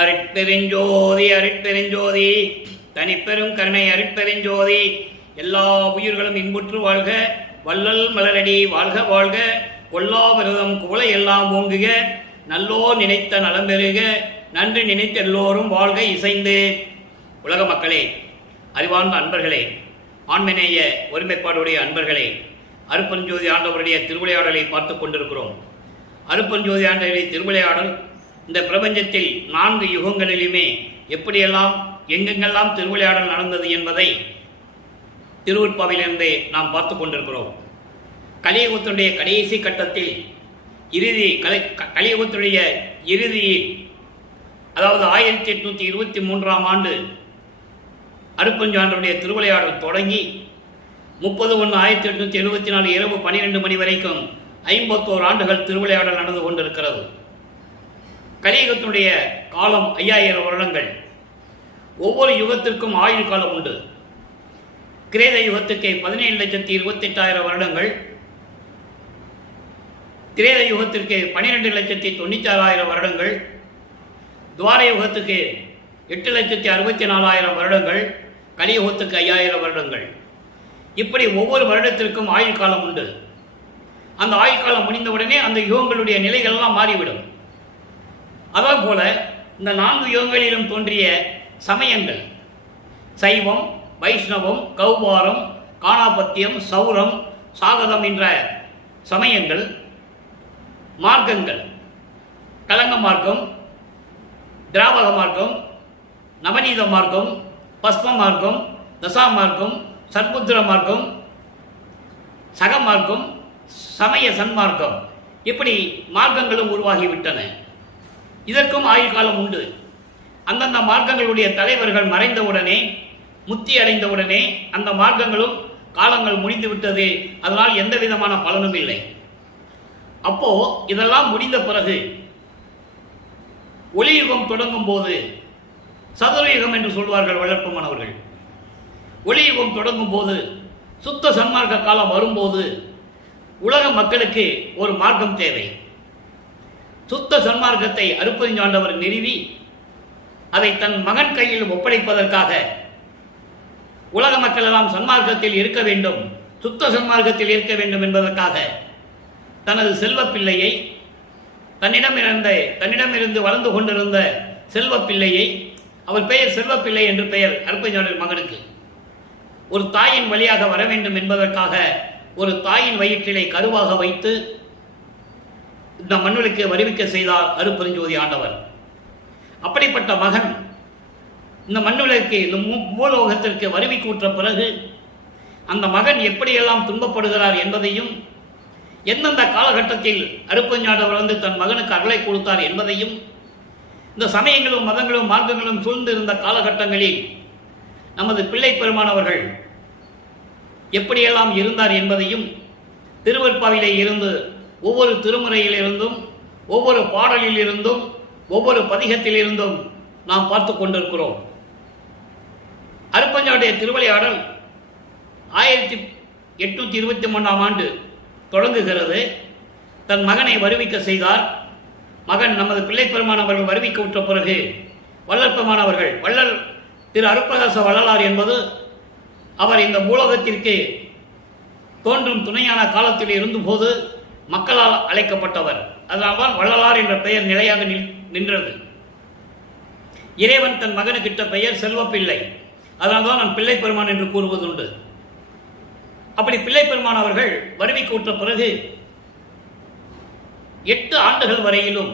அருட்பெருஞ்சோதி அருட்பெருஞ்சோதி தனிப்பெரும் கருணை அருட்பெருஞ்சோதி. எல்லா உயிர்களும் இன்புற்று வாழ்க, வள்ளல் மலரடி வாழ்க வாழ்க, கொல்லா விரதம் குவளை எல்லாம் ஓங்குக, நல்லோர் நினைத்த நலம் பெறுக, நன்றி நினைத்த எல்லோரும் வாழ்க இசைந்து. உலக மக்களே, அறிவார்ந்த அன்பர்களே, ஆண்மநேய ஒருமைப்பாடுடைய அன்பர்களே, அருட்பெருஞ்சோதி ஆண்டவருடைய திருவிளையாடலை பார்த்து கொண்டிருக்கிறோம். அருட்பெருஞ்சோதி ஆண்டவருடைய திருவிளையாடல் இந்த பிரபஞ்சத்தில் 4 யுகங்களிலுமே எப்படியெல்லாம் எங்கெங்கெல்லாம் திருவிளையாடல் நடந்தது என்பதை திருவுற்பாவிலிருந்தே நாம் பார்த்து கொண்டிருக்கிறோம். கலியுகத்தினுடைய கடைசி கட்டத்தில் கலியுகத்துடைய இறுதியில், அதாவது 1823ஆம் ஆண்டு அருட்பெருஞ்சாண்டவருடைய திருவிளையாடல் தொடங்கி 30/1/1874 இரவு 12 மணி வரைக்கும் 51 ஆண்டுகள் திருவிளையாடல் நடந்து கொண்டிருக்கிறது. கலியுகத்தினுடைய காலம் 5000 வருடங்கள். ஒவ்வொரு யுகத்திற்கும் ஆயுள் காலம் உண்டு. கிரேத யுகத்துக்கு 17,28,000 வருடங்கள், திரேத யுகத்திற்கு 12,96,000 வருடங்கள், துவார யுகத்துக்கு 8,64,000 வருடங்கள், கலியுகத்துக்கு 5000 வருடங்கள். இப்படி ஒவ்வொரு வருடத்திற்கும் ஆயுள் காலம் உண்டு. அந்த ஆயுள் காலம் முடிந்தவுடனே அந்த யுகங்களுடைய நிலைகள்லாம் மாறிவிடும். அதே போல இந்த 4 யுகங்களிலும் தோன்றிய சமயங்கள், சைவம், வைஷ்ணவம், கௌபாரம், காணாபத்தியம், சௌரம், சாகதம் என்ற சமயங்கள், மார்க்கங்கள், கலங்க மார்க்கம், திராவக மார்க்கம், நவநீத மார்க்கம், பஸ்ம மார்க்கம், தசா மார்க்கம், சத்புத்திர மார்க்கம், சக மார்க்கம், சமய சன்மார்க்கம், இப்படி மார்க்கங்களும் உருவாகிவிட்டன. இதற்கும் ஆயுள் காலம் உண்டு. அந்தந்த மார்க்கங்களுடைய தலைவர்கள் மறைந்தவுடனே, முத்தி அடைந்தவுடனே அந்த மார்க்கங்களும் காலங்கள் முடிந்துவிட்டது. அதனால் எந்த விதமான பலனும் இல்லை. அப்போ இதெல்லாம் முடிந்த பிறகு ஒளியுகம் தொடங்கும் போது, சதுரயுகம் என்று சொல்வார்கள் வளர்ப்பமானவர்கள். ஒளியுகம் தொடங்கும் போது, சுத்த சன்மார்க்க காலம் வரும்போது உலக மக்களுக்கு ஒரு மார்க்கம் தேவை. சுத்த சன்மார்க்கத்தை அருட்பெருஞ்சாண்டவர் நிறுவி அதை தன் மகன் கையில் ஒப்படைப்பதற்காக உலக மக்கள் எல்லாம் சன்மார்க்கத்தில் இருக்க வேண்டும், சுத்த சன்மார்க்கத்தில் இருக்க வேண்டும் என்பதற்காக தனது செல்வ பிள்ளையை, தன்னிடமிருந்து வளர்ந்து கொண்டிருந்த செல்வ பிள்ளையை, அவர் பெயர் செல்வப்பிள்ளை என்று பெயர் அருட்பெருஞ்சாண்டவர் மகனுக்கு, ஒரு தாயின் வழியாக வர வேண்டும் என்பதற்காக ஒரு தாயின் வயிற்றிலை கருவாக வைத்து இந்த மண்ணுக்கு வருவிக்க செய்தார் அருட்பெருஞ்சோதி ஆண்டவர். அப்படிப்பட்ட மகன் இந்த மண்ணுலகிற்கு, இந்த பூலோகத்திற்கு வருவிக்கூற்ற பிறகு அந்த மகன் எப்படியெல்லாம் துன்பப்படுகிறார் என்பதையும், எந்தெந்த காலகட்டத்தில் அருட்பெருஞ்சாண்டவர் வந்து தன் மகனுக்கு அருளை கொடுத்தார் என்பதையும், இந்த சமயங்களும் மதங்களும் மார்க்கங்களும் சூழ்ந்திருந்த காலகட்டங்களில் நமது பிள்ளை பெருமானவர்கள் எப்படியெல்லாம் இருந்தார் என்பதையும் திருவற்பாவிலே இருந்து ஒவ்வொரு திருமுறையிலிருந்தும், ஒவ்வொரு பாடலில் இருந்தும், ஒவ்வொரு பதிகத்தில் இருந்தும் நாம் பார்த்து கொண்டிருக்கிறோம். அருட்பெருஞ்சாண்டவருடைய திருவிளையாடல் 1823ஆம் ஆண்டு தொடங்குகிறது. தன் மகனை வருவிக்க செய்தார். மகன் நமது பிள்ளை பெருமானவர்கள் வருவிக்க விட்ட பிறகு வள்ளற்பெருமானவர்கள், வள்ளல் திரு அருட்பிரகாச வள்ளலார் என்பது அவர் இந்த பூலோகத்திற்கு தோன்றும் துணையான காலத்தில் இருந்தபோது மக்களால் அழைக்கப்பட்டவர். அதனால்தான் வள்ளலார் என்ற பெயர் நிலையாக நின்றது. இறைவன் தன் மகனுக்கிட்ட பெயர் செல்வப்பிள்ளை. அதனால்தான் நான் பிள்ளை பெருமான் என்று கூறுவதுண்டு. அப்படி பிள்ளை பெருமான் அவர்கள் வருவிக்கு விட்ட பிறகு 8 ஆண்டுகள் வரையிலும்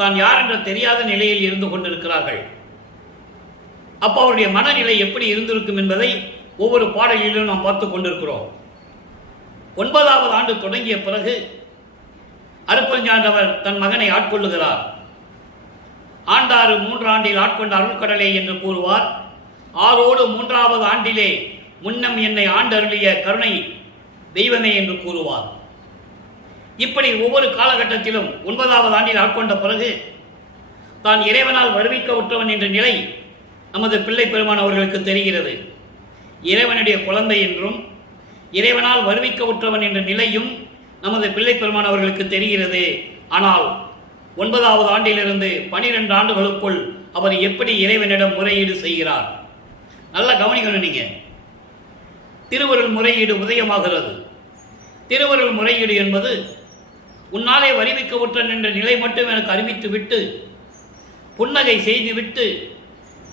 தான் யார் என்ற தெரியாத நிலையில் இருந்து கொண்டிருக்கிறார்கள். அப்போ அவருடைய மனநிலை எப்படி இருந்திருக்கும் என்பதை ஒவ்வொரு பாடலிலும் நாம் பார்த்து கொண்டிருக்கிறோம். 9வது ஆண்டு தொடங்கிய பிறகு அருட்பெருஞ்சாண்டவர் தன் மகனை ஆட்கொள்ளுகிறார். ஆண்டாறு 3 ஆண்டில் ஆட்கொண்ட அருள்கடலை என்று கூறுவார். ஆரோடு 3வது ஆண்டிலே முன்னம் என்னை ஆண்டருளிய கருணை தெய்வமே என்று கூறுவார். இப்படி ஒவ்வொரு காலகட்டத்திலும் 9வது ஆண்டில் ஆட்கொண்ட பிறகு தான் இறைவனால் வருவிக்க உற்றவன் என்ற நிலை நமது பிள்ளை பெருமான் அவர்களுக்கு தெரிகிறது. இறைவனுடைய குழந்தை என்றும் இறைவனால் வருவிக்க உற்றவன் என்ற நிலையும் நமது பிள்ளை பெருமான் அவர்களுக்கு தெரிகிறது. ஆனால் 9வது ஆண்டிலிருந்து 12 ஆண்டுகளுக்குள் அவர் எப்படி இறைவனிடம் முறையீடு செய்கிறார்? நல்லா கவனிக்கணும் நீங்க. திருவருள் முறையீடு உதயமாகிறது. திருவருள் முறையீடு என்பது உன்னாலே வருவிக்கவுற்றன் என்ற நிலை மட்டும் எனக்கு அறிவித்து விட்டு, புன்னகை செய்துவிட்டு,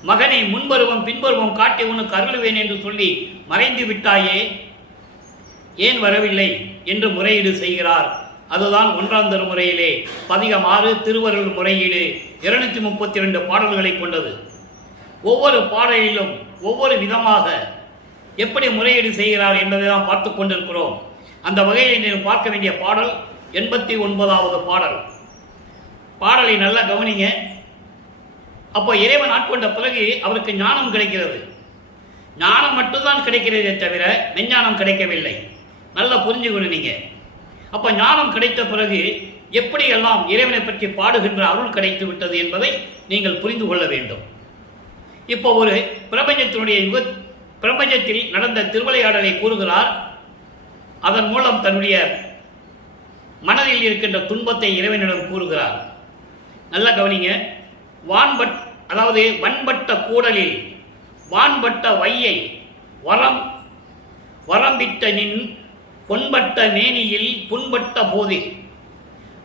மகனை முன்பருவம் பின்பருவம் காட்டி உனக்கு அருளுவேன் என்று சொல்லி மறைந்து விட்டாயே, ஏன் வரவில்லை என்று முறையீடு செய்கிறார். அதுதான் 1ஆம் திருமுறையிலே பதிகம் 6 திருவருள் முறையீடு 232 பாடல்களை கொண்டது. ஒவ்வொரு பாடலிலும் ஒவ்வொரு விதமாக எப்படி முறையீடு செய்கிறார் என்பதை தான் பார்த்து கொண்டிருக்கிறோம். அந்த வகையில் நீங்கள் பார்க்க வேண்டிய பாடல் 89வது பாடல். பாடலை நல்லா கவனிங்க. அப்போ இறைவன் ஆட்கொண்ட பிறகு அவருக்கு ஞானம் கிடைக்கிறது. ஞானம் மட்டும்தான் கிடைக்கிறதே தவிர மெஞ்ஞானம் கிடைக்கவில்லை. நல்லா புரிஞ்சுக்கணும் நீங்க. அப்ப ஞானம் கிடைத்த பிறகு எப்படியெல்லாம் இறைவனை பற்றி பாடுகின்ற அருள் கிடைத்து விட்டது என்பதை நீங்கள் புரிந்து கொள்ள வேண்டும். இப்போ ஒரு பிரபஞ்சத்தில் நடந்த திருவிளையாடலை கூறுகிறார். அதன் மூலம் தன்னுடைய மனதில் இருக்கின்ற துன்பத்தை இறைவனிடம் கூறுகிறார். நல்ல கவனிங்க. அதாவது வன்பட்ட கூடலில் வான்பட்ட வையை வரம்பிட்ட நின் பொன்பட்ட மேனியில் புண்பட்ட போதில்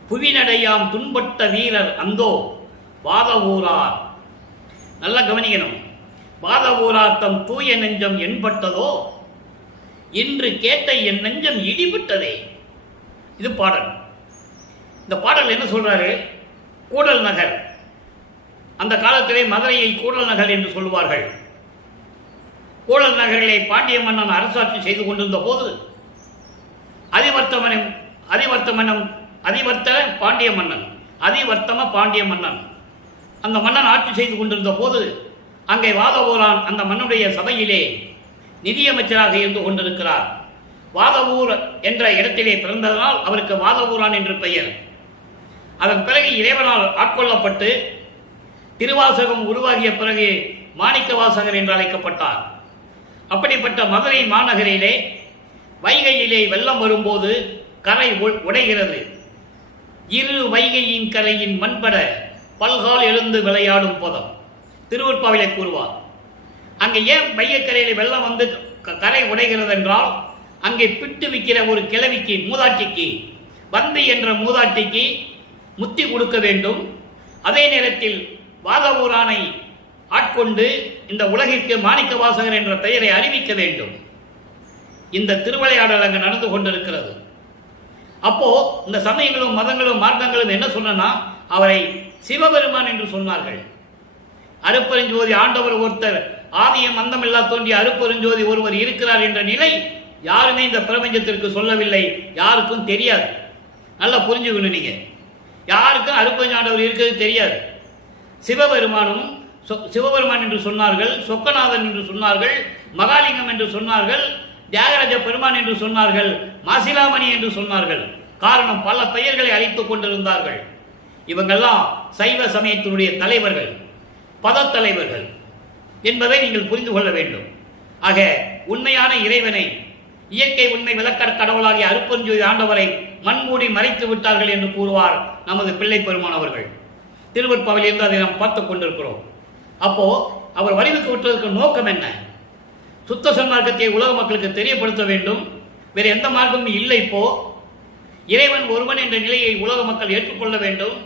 புவிநடையாம் துன்பட்ட வீரர் அந்தோ வாதவூரார். நல்லா கவனிக்கணும். வாதவூரார் தம் தூய நெஞ்சம் என்பட்டதோ இன்று கேட்ட என் நெஞ்சம் இடிபட்டதே. இது பாடல். இந்த பாடல் என்ன சொல்றாரு? கூடல் நகர். அந்த காலத்திலே மதுரையை கூடல் நகர் என்று சொல்லுவார்கள். கூடல் நகரிலே பாண்டிய மன்னன் அரசாட்சி செய்து கொண்டிருந்த போது அதிவர்த்தம பாண்டிய மன்னன் அந்த மன்னன் ஆட்சி செய்து கொண்டிருந்த போது அங்கே வாதவூரான் அந்த மன்னுடைய சபையிலே நிதியமைச்சராக இருந்து கொண்டிருக்கிறார். வாதவூர் என்ற இடத்திலே பிறந்ததனால் அவருக்கு வாதவூரான் என்று பெயர். அதன் பிறகு இறைவனால் ஆட்கொள்ளப்பட்டு திருவாசகம் உருவாகிய பிறகு மாணிக்க வாசகர் என்று அழைக்கப்பட்டார். அப்படிப்பட்ட மதுரை மாநகரிலே வைகையிலே வெள்ளம் வரும்போது கரை உடைகிறது. இரு வைகையின் கரையின் மண்பட பல்கால் எழுந்து விளையாடும் பதம் திருவருட்பாவிலே கூறுவார். அங்கே ஏன் வைகைக்கரையிலே வெள்ளம் வந்து கரை உடைகிறது என்றால், அங்கே பிட்டு விற்கிற ஒரு கிழவிக்கு, மூதாட்டிக்கு, வந்தி என்ற மூதாட்டிக்கு முத்தி கொடுக்க வேண்டும். அதே நேரத்தில் வாதவூரானை ஆட்கொண்டு இந்த உலகிற்கு மாணிக்க வாசகர் என்ற பெயரை அறிவிக்க வேண்டும். இந்த திருவிளையாடல் அங்கு நடந்து கொண்டிருக்கிறது. அப்போ இந்த சமயங்களும் மதங்களும் மார்க்கங்களும் என்ன சொன்னா, அவரை சிவபெருமான் என்று சொன்னார்கள். அருப்பெருஞ்சோதி ஆண்டவர் ஒருத்தர், ஆதியம் அந்தமில்லா தோன்றிய அருப்பெருஞ்சோதி ஒருவர் இருக்கிறார் என்ற நிலை யாருமே இந்த பிரபஞ்சத்திற்கு சொல்லவில்லை. யாருக்கும் தெரியாது. நல்லா புரிஞ்சுக்கணும் நீங்க. யாருக்கும் அருப்பெருஞ்சாண்டவர் இருக்கிறது தெரியாது. சிவபெருமான் என்று சொன்னார்கள், சொக்கநாதன் என்று சொன்னார்கள், மகாலிங்கம் என்று சொன்னார்கள், தியாகராஜ பெருமான் என்று சொன்னார்கள், மாசிலாமணி என்று சொன்னார்கள். காரணம், பல பெயர்களை அழைத்துக் கொண்டிருந்தார்கள். இவங்கெல்லாம் சைவ சமயத்தினுடைய தலைவர்கள், பதத்தலைவர்கள் என்பதை நீங்கள் புரிந்து கொள்ள வேண்டும். ஆக உண்மையான இறைவனை, இயற்கை உண்மை விளக்க கடவுளாகிய அருப்பெருஞ்சோதி ஆண்டவரை மண்மூடி மறைத்து விட்டார்கள் என்று கூறுவார் நமது பிள்ளை பெருமான் அவர்கள். திருவருட்பாவில் இருந்து அதை நாம் பார்த்துக் கொண்டிருக்கிறோம். அப்போ அவர் வரிவுக்கு விட்டதற்கு நோக்கம் என்ன? சுத்த சன்மார்க்கத்தை உலக மக்களுக்கு தெரியப்படுத்த வேண்டும். வேறு எந்த மார்க்கமும் இல்லை. இப்போ இறைவன் ஒருவன் என்ற நிலையை உலக மக்கள் ஏற்றுக்கொள்ள வேண்டும்.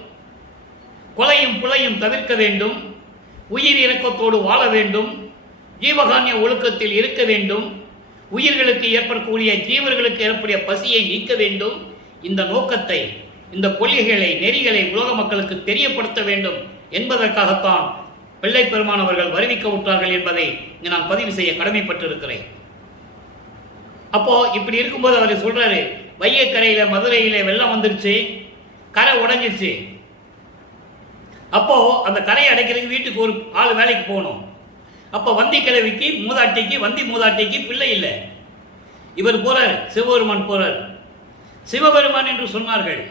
கொலையும் புலையும் தவிர்க்க வேண்டும். உயிர் இறக்கத்தோடு வாழ வேண்டும். ஜீவகான்ய ஒழுக்கத்தில் இருக்க வேண்டும். உயிர்களுக்கு ஏற்படக்கூடிய ஜீவர்களுக்கு ஏற்படைய பசியை நீக்க வேண்டும். இந்த நோக்கத்தை, இந்த கொள்கைகளை, நெறிகளை உலக மக்களுக்கு தெரியப்படுத்த வேண்டும் என்பதற்காகத்தான் பிள்ளை பெருமானவர்கள் வருவிக்க விட்டார்கள் என்பதை நான் பதிவு செய்ய கடமைப்பட்டிருக்கிறேன். அப்போ இப்படி இருக்கும்போது அவர் சொல்றாரு, வையக்கரையில மதுரையில வெள்ளம் வந்துருச்சு, கரை உடைஞ்சிருச்சு. அப்போ அந்த கரையை அடைக்கிறதுக்கு வீட்டுக்கு ஒரு ஆள் வேலைக்கு போகணும். அப்ப வந்தி கிழவிக்கு, மூதாட்டிக்கு, வந்தி மூதாட்டிக்கு பிள்ளை இல்லை. இவர் போறார், சிவபெருமான் போறார். சிவபெருமான் என்று சொன்னார்கள்,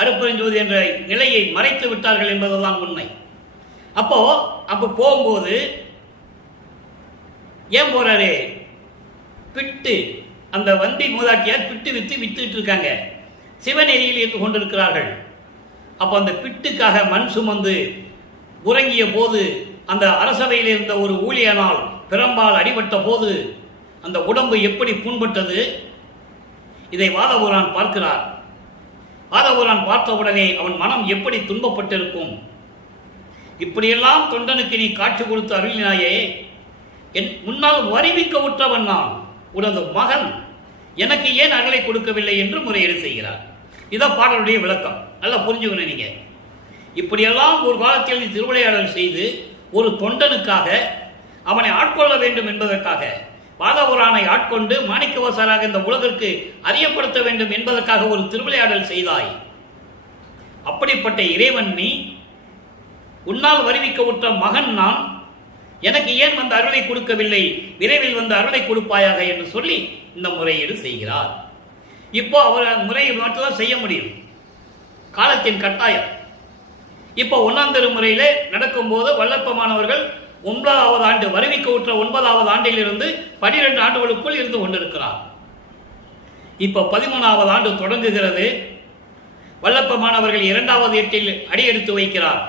அருப்பெருஞ்சோதி என்ற நிலையை மறைத்து விட்டார்கள் என்பதுதான் உண்மை. அப்போ போகும்போது ஏன் போறாரு? பிட்டு, அந்த வந்தி மூதாட்டியார் பிட்டு வித்துட்டு இருக்காங்க. சிவநெறியில் இருந்து கொண்டிருக்கிறார்கள். அப்போ அந்த பிட்டுக்காக மண் சுமந்து உறங்கிய போது அந்த அரசவையில் இருந்த ஒரு ஊழியனால் பிரம்பால் அடிபட்ட போது அந்த உடம்பு எப்படி புண்பட்டது, இதை வாதவூரான் பார்க்கிறார். வாதவூரான் பார்த்தவுடனே அவன் மனம் எப்படி துன்பப்பட்டிருக்கும். இப்படியெல்லாம் தொண்டனுக்கு நீ காட்சி கொடுத்து அருளினாயே, என் முன்னால் வருவிக்க உற்றவன் நான், உனது மகன், எனக்கு ஏன் அருளை கொடுக்கவில்லை என்று முறையீடு செய்கிறார். இதான் பாடலுடைய விளக்கம். நல்லா புரிஞ்சுக்கணும் நீங்க. இப்படியெல்லாம் ஒரு காலத்தில் திருவிளையாடல் செய்து ஒரு தொண்டனுக்காக அவனை ஆட்கொள்ள வேண்டும் என்பதற்காக, வாதவூரானை ஆட்கொண்டு மாணிக்கவாசகராக இந்த உலகிற்கு அறியப்படுத்த வேண்டும் என்பதற்காக ஒரு திருவிளையாடல் செய்தாய். அப்படிப்பட்ட இறைவன் நீ, உன்னால் வருவிக்க உற்ற மகன் நான், எனக்கு ஏன் வந்து அருளை கொடுக்கவில்லை, விரைவில் வந்து அருளை கொடுப்பாயாக என்று சொல்லி இந்த முறையீடு செய்கிறார். இப்போ அவர் முறையை மட்டும்தான் செய்ய முடியும், காலத்தின் கட்டாயம். இப்போ 1ஆம் திருமுறையிலே நடக்கும்போது வல்லற்பமானவர்கள் 9வது ஆண்டு, வருவிக்க உற்ற 9வது ஆண்டிலிருந்து 12 ஆண்டுகளுக்குள் இருந்து கொண்டிருக்கிறார். இப்போ 13வது ஆண்டு தொடங்குகிறது. வல்லற்பமானவர்கள் 2வது எட்டில் அடியெடுத்து வைக்கிறார்.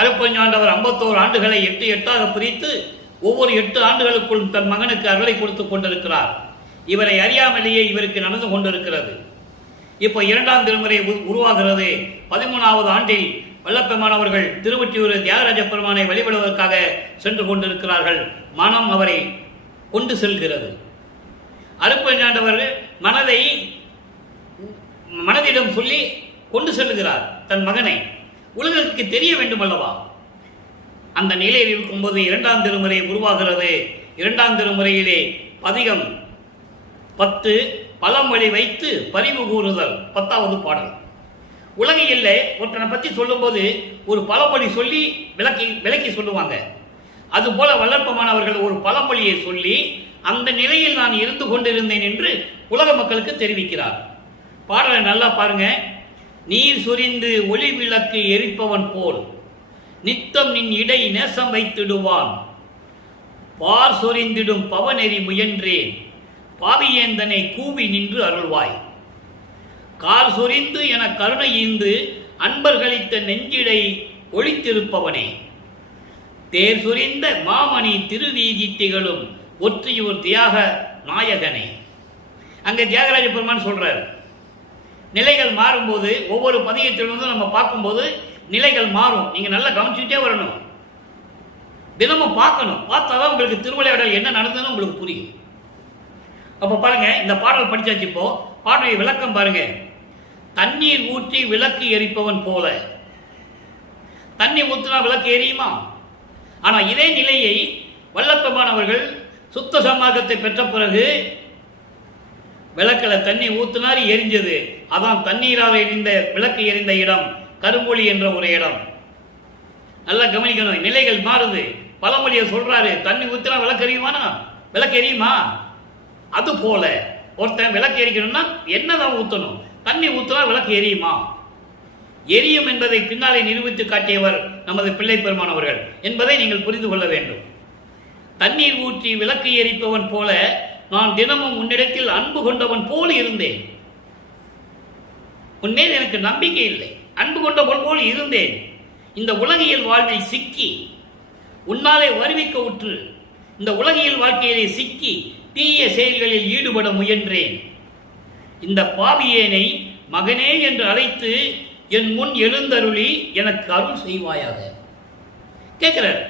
அருட்பெருஞ்சாண்டவர் 51 ஆண்டுகளை 8 8ஆக பிரித்து ஒவ்வொரு 8 ஆண்டுகளுக்குள் தன் மகனுக்கு அருளை கொடுத்து கொண்டிருக்கிறார். இவரை அறியாமலேயே இவருக்கு நடந்து கொண்டிருக்கிறது. இப்போ 2ஆம் திருமுறை உருவாகிறது. 13வது ஆண்டில் வல்லப்பெருமானவர்கள் திருவொற்றியூர் தியாகராஜ பெருமானை வழிபடுவதற்காக சென்று கொண்டிருக்கிறார்கள். மனம் அவரை கொண்டு செல்கிறது. அருட்பெருஞ்சாண்டவர் மனதிடம் சொல்லி கொண்டு செல்கிறார் தன் மகனை. உலகிற்கு தெரிய வேண்டும் அல்லவா? அந்த நிலையில் இருக்கும்போது 2ஆம் திருமுறை உருவாகிறது. 2ஆம் திருமுறையிலே பதிகம் 10 பழமொழி வைத்து பரிவு கூறுதல் 10வது பாடல். உலகில் ஒருத்தனை பற்றி சொல்லும்போது ஒரு பழமொழி சொல்லி விளக்கி சொல்லுவாங்க. அதுபோல வல்லற்பமானவர்கள் ஒரு பழமொழியை சொல்லி அந்த நிலையில் நான் இருந்து கொண்டிருந்தேன் என்று உலக மக்களுக்கு தெரிவிக்கிறார். பாடலை நல்லா பாருங்க. நீர் சொரிந்து ஒளி விளக்கு எரிப்பவன் போல் நித்தம் நின் இடை நேசம் வைத்திடுவான், பார் சொரிந்திடும் பவனெறி முயன்றேன், பாவியேந்தனை கூவி நின்று அருள்வாய், கார் சொரிந்து என கருணை ஈந்து அன்பர்களித்த நெஞ்சிடை ஒளித்திருப்பவனே, தேர் சொரிந்த மாமணி திருவீதி திகழும் ஒற்றியூர் தியாக நாயகனே. அங்கே தியாகராஜ பெருமான் சொல்றார், நிலைகள் மாறும்போது ஒவ்வொரு பதியத்திலிருந்து நம்ம பார்க்கும்போது நிலைகள் மாறும். நீங்க நல்லா கவனிச்சுட்டே வரணும், தினமும் பார்க்கணும். பார்த்தாதான் உங்களுக்கு திருவிளையாடல் என்ன நடந்ததுன்னு உங்களுக்கு புரியும். அப்ப பாருங்க, இந்த பாடல் படிச்சாச்சு. இப்போ பாடலை விளக்கம் பாருங்க. தண்ணீர் ஊற்றி விளக்கு எரிப்பவன் போல. தண்ணி ஊற்றினா விளக்கு எரியுமா? ஆனா இதே நிலையை வல்லப்பெருமானவர்கள் சுத்த சமாகத்தை பெற்ற பிறகு விளக்கில் தண்ணி ஊத்தினார், எரிஞ்சது. அதான் தண்ணீரால் எரிந்த விளக்கு எரிந்த இடம் கருமொழி என்ற ஒரு இடம். நல்லா கவனிக்கணும், நிலைகள் மாறுது. பழமொழியை சொல்றாரு, தண்ணி ஊத்தினா விளக்கு எரியுமானா? விளக்கு எரியுமா? அது போல ஒருத்தன் விளக்கு எரிக்கணும்னா என்னதான் ஊற்றணும்? தண்ணி ஊற்றினா விளக்கு எரியுமா? எரியும் என்பதை பின்னாலே நிரூபித்து காட்டியவர் நமது பிள்ளை பெருமானவர்கள் என்பதை நீங்கள் புரிந்து கொள்ள வேண்டும். தண்ணீர் ஊற்றி விளக்கு எரிப்பவன் போல நான் தினமும் உன்னிடத்தில் அன்பு கொண்டவன் போல் இருந்தேன். உன்மேல் எனக்கு நம்பிக்கை இல்லை, அன்பு கொண்டவன் போல் இருந்தேன். இந்த உலகியல் வாழ்வில் சிக்கி உன்னாலே வருவிக்க உற்று இந்த உலகியல் வாழ்க்கையிலே சிக்கி தீய செயல்களில் ஈடுபட முயன்றேன். இந்த பாவியேனை மகனே என்று அழைத்து என் முன் எழுந்தருளி எனக்கு அருள் செய்வாயாக. கேட்கிறார்.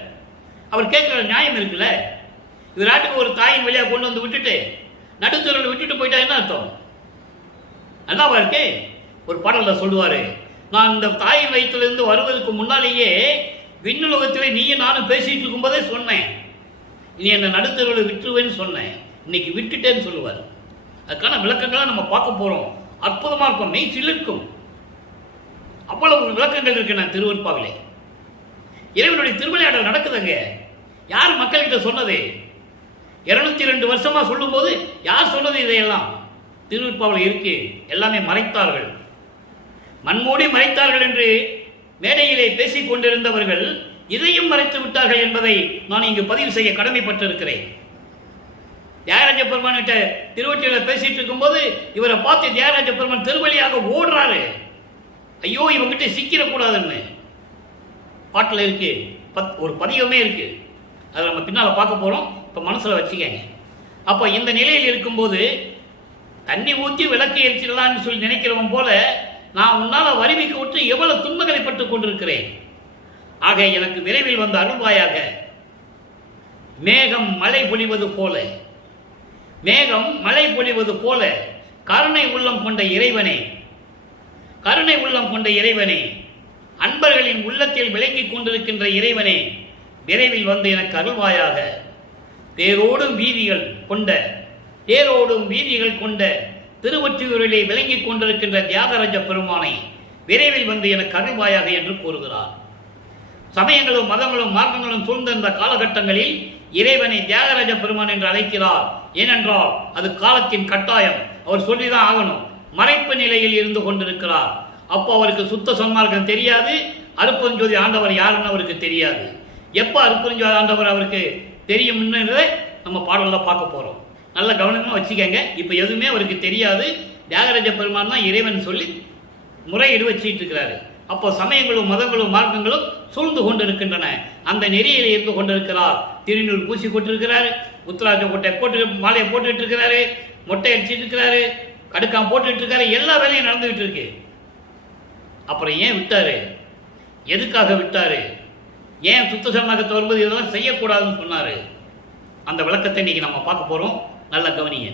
அவர் கேட்கிற நியாயம் இருக்குல்ல. இது நாட்டுக்கு ஒரு தாயின் வழியா கொண்டு வந்து விட்டுட்டு நடுத்தருள் விட்டுட்டு போயிட்டா என்ன அர்த்தம்? நல்லாவா இருக்கே? ஒரு பாடல்ல சொல்லுவாரு, நான் இந்த தாயின் வயிற்றிலிருந்து வருவதற்கு முன்னாலேயே விண்ணுலகத்திலே நீயும் நானும் பேசிட்டு இருக்கும் போதே சொன்னேன், இனி என்ன நடுத்தருள் விட்டுருவேன்னு சொன்னேன், இன்னைக்கு விட்டுட்டேன்னு சொல்லுவார். அதுக்கான விளக்கங்களை நம்ம பார்க்க போறோம். அற்புதமா இருக்கும், மெய் சிலிர்க்கும். அவ்வளவு விளக்கங்கள் இருக்கு நான் திருவருட்பாவிலே. இறைவனுடைய திருவிளையாடல் நடக்குதுங்க. யார் மக்கள்கிட்ட சொன்னது? 202 வருஷமா சொல்லும் போது யார் சொன்னது? இதையெல்லாம் திருவருட்பாவில் இருக்கு. எல்லாமே மறைத்தார்கள், மண்மூடி மறைத்தார்கள் என்று மேடையிலே பேசிக் கொண்டிருந்தவர்கள் இதையும் மறைத்து விட்டார்கள் என்பதை நான் இங்கு பதிவு செய்ய கடமைப்பட்டிருக்கிறேன். தியாகராஜ பெருமான் கிட்ட திருவொற்றியூர்ல பேசிட்டு இருக்கும் போது இவரை பார்த்து தியாகராஜ பெருமான் திருவழியாக ஓடுறாரு. ஐயோ இவங்கிட்ட சிக்கிடக்கூடாதுன்னு பாட்டில் இருக்கு. ஒரு பதிகமே இருக்கு, அதை நம்ம பின்னால் பார்க்க போகிறோம். இப்போ மனசில் வச்சுக்கங்க. அப்போ இந்த நிலையில் இருக்கும்போது தண்ணி ஊற்றி விளக்கு எரிச்சிடலான்னு சொல்லி நினைக்கிறவன் போல நான் உன்னால் வறுமைக்கு விட்டு எவ்வளவு துன்பங்களை பட்டு கொண்டிருக்கிறேன். ஆக எனக்கு விரைவில் வந்து அருள்வாயாக. மேகம் மழை பொழிவது போல, மேகம் மழை பொழிவது போல கருணை உள்ளம் கொண்ட இறைவனே, கருணை உள்ளம் கொண்ட இறைவனே, அன்பர்களின் உள்ளத்தில் விளங்கிக் கொண்டிருக்கின்ற இறைவனே, விரைவில் வந்து எனக்கு அருள்வாயாக. தேரோடும் வீதிகள் கொண்ட, தேரோடும் வீதிகள் கொண்ட திருவொற்றியூரிலே விளங்கிக் கொண்டிருக்கின்ற தியாகராஜ பெருமானை விரைவில் வந்து எனக்கு அருள்வாயாக என்று கூறுகிறார். சமயங்களும் மதங்களும் மார்க்கங்களும் சூழ்ந்த இந்த காலகட்டங்களில் இறைவனை தியாகராஜ பெருமான் என்று அழைக்கிறார். ஏனென்றால் அது காலத்தின் கட்டாயம், அவர் சொல்லிதான் ஆகணும். மறைப்பு நிலையில் இருந்து கொண்டிருக்கிறார். அப்போ அவருக்கு சுத்த சன்மார்க்கம் தெரியாது, அருப்பெருஞ்சோதி ஆண்டவர் யாருன்னு அவருக்கு தெரியாது. எப்போ அருப்பெருஞ்சோதி ஆண்டவர் அவருக்கு தெரியும்னு நம்ம பாடலில் பார்க்க போகிறோம். நல்ல கவனமாக வச்சுக்கங்க. இப்போ எதுவுமே அவருக்கு தெரியாது. தியாகராஜ பெருமான் தான் இறைவன் சொல்லி முறையீடு வச்சுட்டு இருக்கிறாரு. அப்போ சமயங்களும் மதங்களும் மார்க்கங்களும் சூழ்ந்து கொண்டிருக்கின்றன. அந்த நெறியில் இருந்து கொண்டிருக்கிறார். திருநூறு பூசி போட்டிருக்கிறாரு, உத்தராஜ கோட்டை போட்டு மாலையை போட்டுட்டு இருக்கிறாரு, மொட்டை அடிச்சுட்டு இருக்கிறாரு, கடுக்காம போட்டுட்டு இருக்காரு. எல்லா வேலையும் நடந்துகிட்டு இருக்கு. அப்புறம் ஏன் விட்டாரு? எதுக்காக விட்டாரு? ஏன் சுத்த சன்மார்க்கத்தை வரும்போது இதெல்லாம் செய்யக்கூடாதுன்னு சொன்னாரு? அந்த விளக்கத்தை இன்னைக்கு நம்ம பார்க்க போறோம். நல்ல கவனிங்க.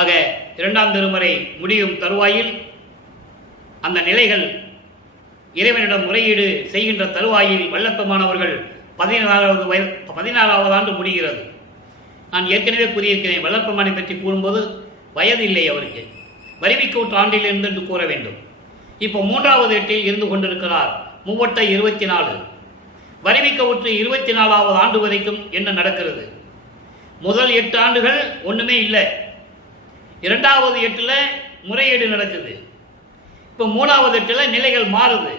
ஆக 2ஆம் திருமுறை முடியும் தருவாயில் அந்த நிலைகள் இறைவனிடம் முறையீடு செய்கின்ற தருவாயில் வல்லப்பெருமானவர்கள் 16வது ஆண்டு முடிகிறது. நான் ஏற்கனவே கூறியிருக்கிறேன், வல்லப்பெருமானை பற்றி கூறும்போது வயது இல்லை அவருக்கு, வரிவிக்கூற்று ஆண்டில் இருந்து என்று கூற வேண்டும். இப்போ 3வது எட்டில் இருந்து கொண்டிருக்கிறார். 34 வரிவிக்கூற்று 24வது ஆண்டு வரைக்கும் என்ன நடக்கிறது? முதல் 8 ஆண்டுகள் ஒண்ணுமே இல்லை. 2வது எட்டில் முறையீடு நடக்குது. இப்போ 3வது எட்டில் நிலைகள் மாறுது.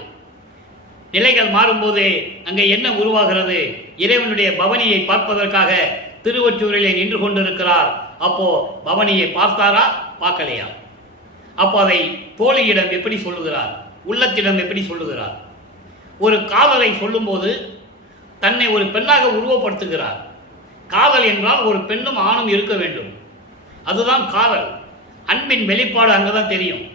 நிலைகள் மாறும்போது அங்கே என்ன உருவாகிறது? இறைவனுடைய பவனியை பார்ப்பதற்காக திருவொற்றியூரிலே நின்று கொண்டிருக்கிறார். அப்போ பவனியை பார்த்தாரா, பார்க்கலையா? அப்போ அதை தோழியிடம் எப்படி சொல்லுகிறார், உள்ளத்திடம் எப்படி சொல்லுகிறார்? ஒரு காதலை சொல்லும்போது தன்னை ஒரு பெண்ணாக உருவப்படுத்துகிறார். காதல் என்றால் ஒரு பெண்ணும் ஆணும் இருக்க வேண்டும், அதுதான் காதல். அன்பின் வெளிப்பாடு அங்கதான் தெரியும்.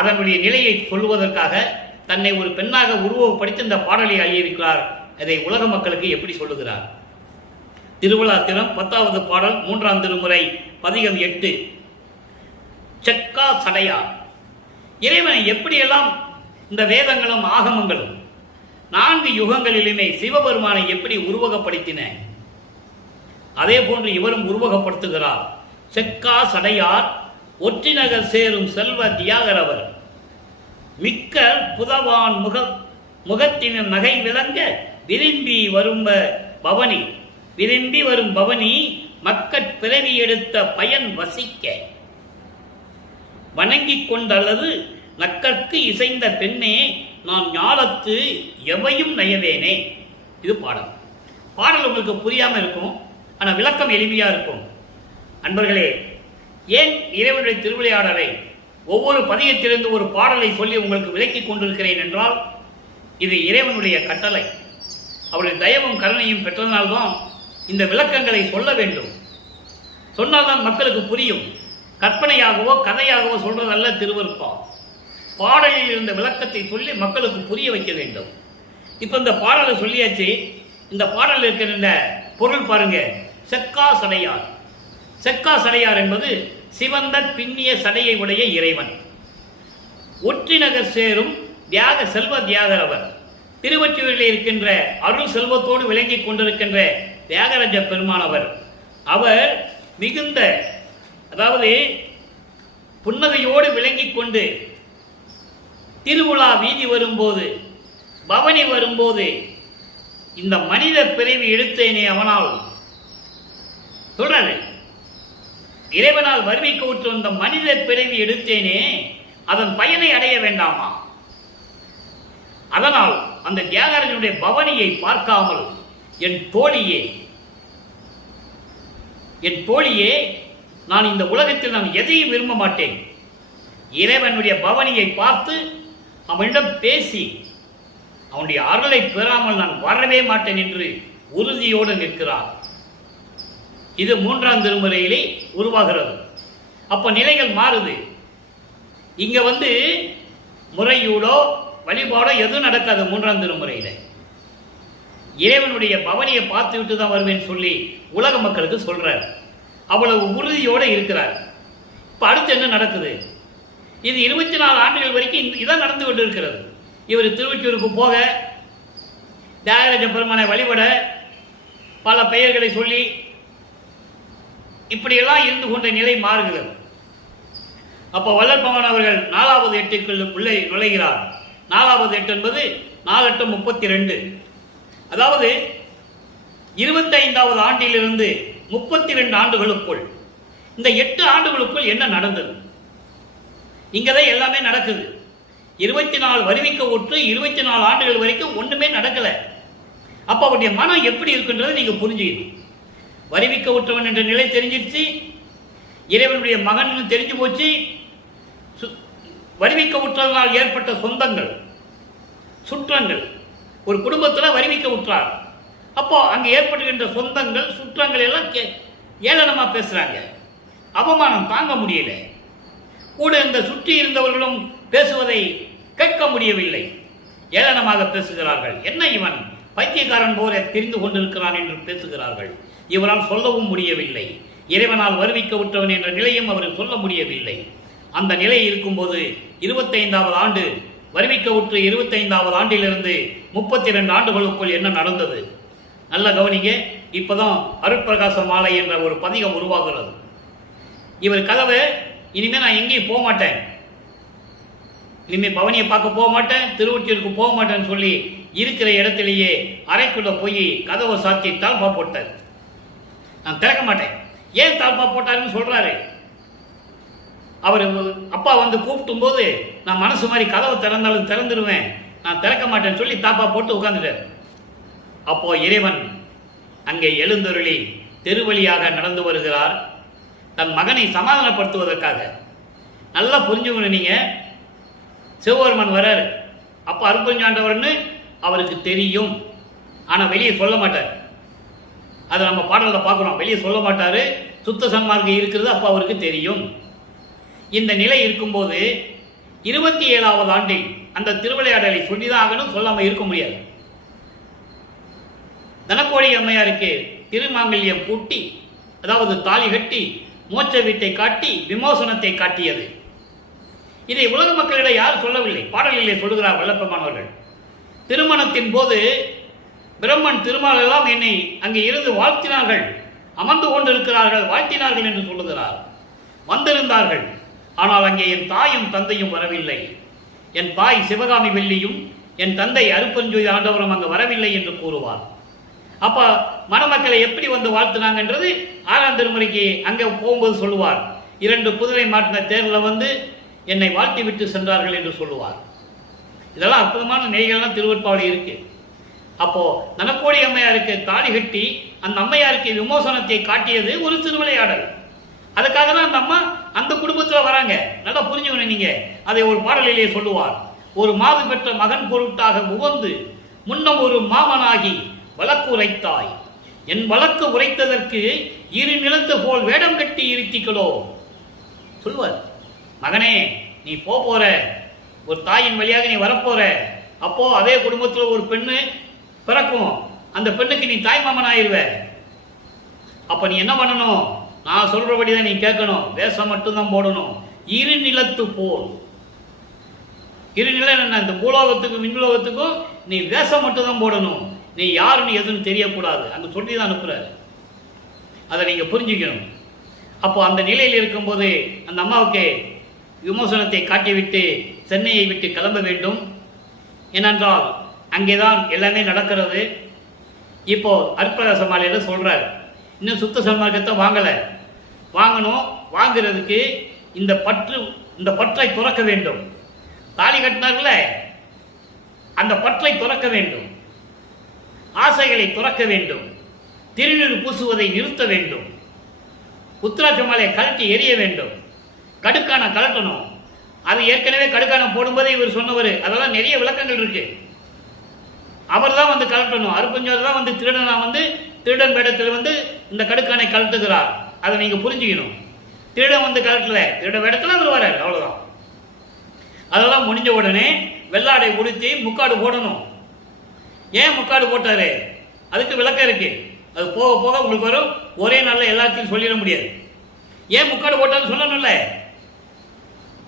அதனுடைய நிலையை சொல்லுவதற்காக தன்னை ஒரு பெண்ணாக உருவப்படுத்தி இந்த பாடலை எழுதியிருக்கிறார். அதை உலக மக்களுக்கு எப்படி சொல்லுகிறார்? திருவிழாத்திரம் 10வது பாடல் 3ஆம் திருமுறை பதிகம் 8. செக்கா சடையா. இறைவனை எப்படியெல்லாம் இந்த வேதங்களும் ஆகமங்களும் 4 யுகங்களிலுமே சிவபெருமானை எப்படி உருவகப்படுத்தின, அதே போன்று இவரும் உருவகப்படுத்துகிறார். செக்கா சடையார் ஒற்றிநகர் சேரும் செல்வ தியாகரவர் மிக்க புதவான் முகத்தின் நகை விளங்க விரும்பி வரும் பவனி, விரும்பி வரும் பவனி மக்கட் பிறவி எடுத்த பயன் வசிக்க வணங்கிக் கொண்டல்லது நக்கற்கு இசைந்த பெண்ணே நான் ஞாலத்து எவையும் நயவேனே. இது பாடல். பாடல் உங்களுக்கு புரியாம இருக்கும், ஆனால் விளக்கம் எளிமையா இருக்கும். அன்பர்களே, ஏன் இறைவனுடைய திருவிளையாடலை ஒவ்வொரு பதியத்திலிருந்து ஒரு பாடலை சொல்லி உங்களுக்கு விளக்கிக் கொண்டிருக்கிறேன் என்றால், இது இறைவனுடைய கட்டளை. அவருடைய தயவும் கருணையும் பெற்றதனால்தான் இந்த விளக்கங்களை சொல்ல வேண்டும். சொன்னால்தான் மக்களுக்கு புரியும். கற்பனையாகவோ கதையாகவோ சொல்றதல்ல திருவருட்பம். பாடலில் இருந்த விளக்கத்தை சொல்லி மக்களுக்கு புரிய வைக்க வேண்டும். இப்ப இந்த பாடலை சொல்லியாச்சு. இந்த பாடலில் இருக்கிற பொருள் பாருங்க. செக்கா சடையார். செக்கா சடையார் என்பது சிவந்த பின்னிய சடையை உடைய இறைவன். ஒற்றிநகர் சேரும் செல்வ தியாகரவர். திருவொற்றியூரில் இருக்கின்ற அருள் செல்வத்தோடு விளங்கிக் கொண்டிருக்கின்ற தியாகராஜ பெருமானவர். அவர் மிகுந்த, அதாவது புன்னகையோடு விளங்கிக் கொண்டு திருவிழா வீதி வரும்போது, பவனி வரும்போது, இந்த மனித பிறவி எடுத்தேனே அவனால் சொல்றாரு, இறைவனால் வறுமைக்கு உற்று வந்த மனித பிறவி எடுத்தேனே அதன் பயனை அடைய வேண்டாமா? அதனால் அந்த தியாகராஜனுடைய பவனியை பார்க்காமல் என் தோழியே நான் இந்த உலகத்தில் நான் எதையும் விரும்ப மாட்டேன். இறைவனுடைய பவனியை பார்த்து அவனிடம் பேசி அவனுடைய அருளை பெறாமல் நான் வரவே மாட்டேன் என்று உறுதியோடு நிற்கிறார். இது 3ஆம் திருமுறையிலே உருவாகிறது. அப்ப நிலைகள் மாறுது. இங்க முறையூடோ வழிபாடோ எதுவும் நடக்காது. 3ஆம் திருமுறையில இறைவனுடைய பவனியை பார்த்து விட்டு தான் வருவேன் சொல்லி உலக மக்களுக்கு சொல்றார். அவ்வளவு உறுதியோடு இருக்கிறார். இப்ப அடுத்து என்ன நடக்குது? இது 24 ஆண்டுகள் வரைக்கும் இதான் நடந்து கொண்டு இருக்கிறது. இவர் திருவொற்றியூருக்கு போக, தியாகராஜ பெருமானை வழிபட, பல பெயர்களை சொல்லி இப்படியெல்லாம் இருந்து கொண்ட நிலை மாறுகிறது. அப்போ வள்ளற்பகவான் அவர்கள் 4வது எட்டுக்குள் உள்ளே நுழைகிறார். 4வது எட்டு என்பது 4 8 32. அதாவது 25வது ஆண்டிலிருந்து 32 ஆண்டுகளுக்குள், இந்த 8 ஆண்டுகளுக்குள் என்ன நடந்தது? இங்கதான் எல்லாமே நடக்குது. 24 வருவிக்க ஒற்று 24 ஆண்டுகள் வரைக்கும் ஒண்ணுமே நடக்கல. அப்ப அவருடைய மனம் எப்படி இருக்குன்றதை நீங்க புரிஞ்சுக்கணும். வருவிக்க ஒற்றவன் என்ற நிலை தெரிஞ்சிருச்சு, இறைவனுடைய மகன் தெரிஞ்சு போச்சு. வருவிக்க உற்றதனால் ஏற்பட்ட சொந்தங்கள், சுற்றங்கள், ஒரு குடும்பத்தில் வருவிக்க உற்றார். அப்போ அங்க ஏற்படுகின்ற சொந்தங்கள், சுற்றங்கள் எல்லாம் ஏளனமா பேசுறாங்க. அவமானம் தாங்க முடியல. கூட இந்த சுற்றி இருந்தவர்களும் பேசுவதை கேட்க முடியவில்லை. ஏளனமாக பேசுகிறார்கள். என்ன இவன் பைத்தியக்காரன் போல தெரிந்து கொண்டிருக்கிறான் என்று பேசுகிறார்கள். இவரால் சொல்லவும் முடியவில்லை. இறைவனால் வருவிக்க விட்டவன் என்ற நிலையும் அவர் சொல்ல முடியவில்லை. அந்த நிலை இருக்கும்போது 25வது ஆண்டு வருவிக்க உற்று 25வது ஆண்டிலிருந்து 32 ஆண்டுகளுக்குள் என்ன நடந்தது? நல்ல கவனிங்க. இப்பதான் அருட்பிரகாச மாலை என்ற ஒரு பதிகம் உருவாகிறது. இவர் கதவை இனிமே நான் எங்கேயும் போக மாட்டேன், இனிமே பவனியை பார்க்க போக மாட்டேன், திருவொற்றியூருக்கு போக மாட்டேன்னு சொல்லி இருக்கிற இடத்திலேயே அறைக்குள்ள போய் கதவை சாத்தி தாழ்பா போட்டார். நான் திறக்க மாட்டேன். ஏன் தாழ்பா போட்டாருன்னு சொல்றாரு. அவர் அப்பா கூப்பிட்டும் போது நான் மனசு மாதிரி கதவை திறந்தாலும் திறந்துடுவேன், நான் திறக்க மாட்டேன்னு சொல்லி தாப்பா போட்டு உட்கார்ந்துட்டார். அப்போ இறைவன் அங்கே எழுந்தருளி தெருவழியாக நடந்து வருகிறார், தன் மகனை சமாதானப்படுத்துவதற்காக. நல்லா புரிஞ்சுக்கணும் நீங்க. சிவபெருமான் வராரு. அப்ப அருட்பெருஞ்சாண்டவர்னு அவருக்கு தெரியும், ஆனா வெளியே சொல்ல மாட்டார். அதை நம்ம பாடல்ல பார்க்கிறோம். வெளியே சொல்ல மாட்டாரு. சுத்த சன்மார்க்கம் இருக்கிறது அப்ப அவருக்கு தெரியும். இந்த நிலை இருக்கும்போது 27வது ஆண்டில் அந்த திருவிளையாடலை சொல்லிதான் ஆகணும், சொல்லாம இருக்க முடியாது. தனக்கோடி அம்மையாருக்கு திருமாங்கல்யம் பூட்டி, அதாவது தாலி கட்டி மோட்ச வீட்டை காட்டி விமோசனத்தை காட்டியது. இதை உலக மக்களிடம் யார் சொல்லவில்லை, பாடலிலே சொல்லுகிறார் வல்லப்பெருமானவர்கள். திருமணத்தின் போது பிரம்மன் திருமால் எல்லாம் என்னை அங்கே இருந்து வாழ்த்தினார்கள், அமர்ந்து கொண்டிருக்கிறார்கள், வாழ்த்தினார்கள் என்று சொல்லுகிறார். வந்திருந்தார்கள், ஆனால் அங்கே என் தாயும் தந்தையும் வரவில்லை. என் தாய் சிவகாமி வெள்ளியும் என் தந்தை அருப்பஞ்சோதி ஆண்டவரும் அங்கு வரவில்லை என்று கூறுவார். அப்ப மணமக்களை எப்படி வாழ்த்தினாங்கன்றது 6ஆம் திருமுறைக்கு அங்கே போகும்போது சொல்லுவார். 2 குதிரை மாட்டின தேர்ல என்னை வாழ்த்தி விட்டு சென்றார்கள் என்று சொல்லுவார். இதெல்லாம் அற்புதமான நெய்கள்லாம் திருவற்பாவளி இருக்கு. அப்போ தனக்கோடி அம்மையாருக்கு தாலி கட்டி அந்த அம்மையாருக்கு விமோசனத்தை காட்டியது ஒரு திருவிளையாடல். அதுக்காக தான் அந்த அம்மா அந்த குடும்பத்தில் வராங்க. நல்லா புரிஞ்சுக்கணும் நீங்க. அதை ஒரு பாடலிலே சொல்லுவார். ஒரு மாது பெற்ற மகன் பொருட்டாக உவந்து முன்னம் ஒரு மாமனாகி வழக்கு உரைத்தாய், என் வழக்கு உரைத்ததற்கு இரு நிலத்து போல் வேடம் கட்டி இருத்திகளோ சொல்வார். மகனே, நீ போற, ஒரு தாயின் வழியாக நீ வரப்போற. அப்போ அதே குடும்பத்தில் ஒரு பெண்ணு பிறக்கும், அந்த பெண்ணுக்கு நீ தாய் மாமன் ஆயிருவ. அப்ப நீ என்ன பண்ணணும்? நான் சொல்றபடிதான் நீ கேட்கணும், வேஷம் மட்டும்தான் போடணும். இரு நிலத்து போல், இரு நிலம் என்ன, இந்த பூலோகத்துக்கும் விண்ணுலோகத்துக்கும் நீ வேஷம் மட்டும்தான் போடணும், நீ யாருன்னு எதுன்னு தெரியக்கூடாது. அங்க சொல்லி தான் அனுப்புறாரு. அதை நீங்க புரிஞ்சுக்கணும். அப்போ அந்த நிலையில் இருக்கும்போது அந்த அம்மாவுக்கு விமோசனத்தை காட்டிவிட்டு சென்னையை விட்டு கிளம்ப வேண்டும். ஏனென்றால் அங்கேதான் எல்லாமே நடக்கிறது. இப்போ அருட்பிரகாச மாலையில சொல்றாரு, இன்னும் சுத்த சன்மார்க்கத்தை வாங்கணும். வாங்குறதுக்கு இந்த பற்றை துறக்க வேண்டும். தாலி கட்டினார்ல, அந்த பற்றை துறக்க வேண்டும், ஆசைகளை துறக்க வேண்டும், திருநீர் பூசுவதை நிறுத்த வேண்டும், உத்திராட்ச மாலையை கழட்டி எரிய வேண்டும், கடுக்கான கலட்டணும், அது ஏற்கனவே கடுக்கானம் போடும்போது இவர் சொன்னவர், அதெல்லாம் நிறைய விளக்கங்கள் இருக்கு. அவர் தான் வந்து கலட்டணும். அருப்பஞ்சோர் தான் வந்து திருடனா வந்து திருடன் வேடத்தில் வந்து இந்த கடுக்கானை கலட்டுகிறார். அதை நீங்க புரிஞ்சுக்கணும். திருடன் வந்து கலட்டல, திருட வேடத்தில் அவர் வராரு, அவ்வளவுதான். அதெல்லாம் முடிஞ்ச உடனே வெள்ளாடை உடுத்தி முக்காடு போடணும். ஏன் முக்காடு போட்டாரு? அதுக்கு விளக்கம் இருக்கு. அது போக போக உங்களுக்கு வரும். ஒரே நாளில் எல்லாத்தையும் சொல்லிட முடியாது. ஏன் முக்காடு போட்டாலும் சொல்லணும்ல.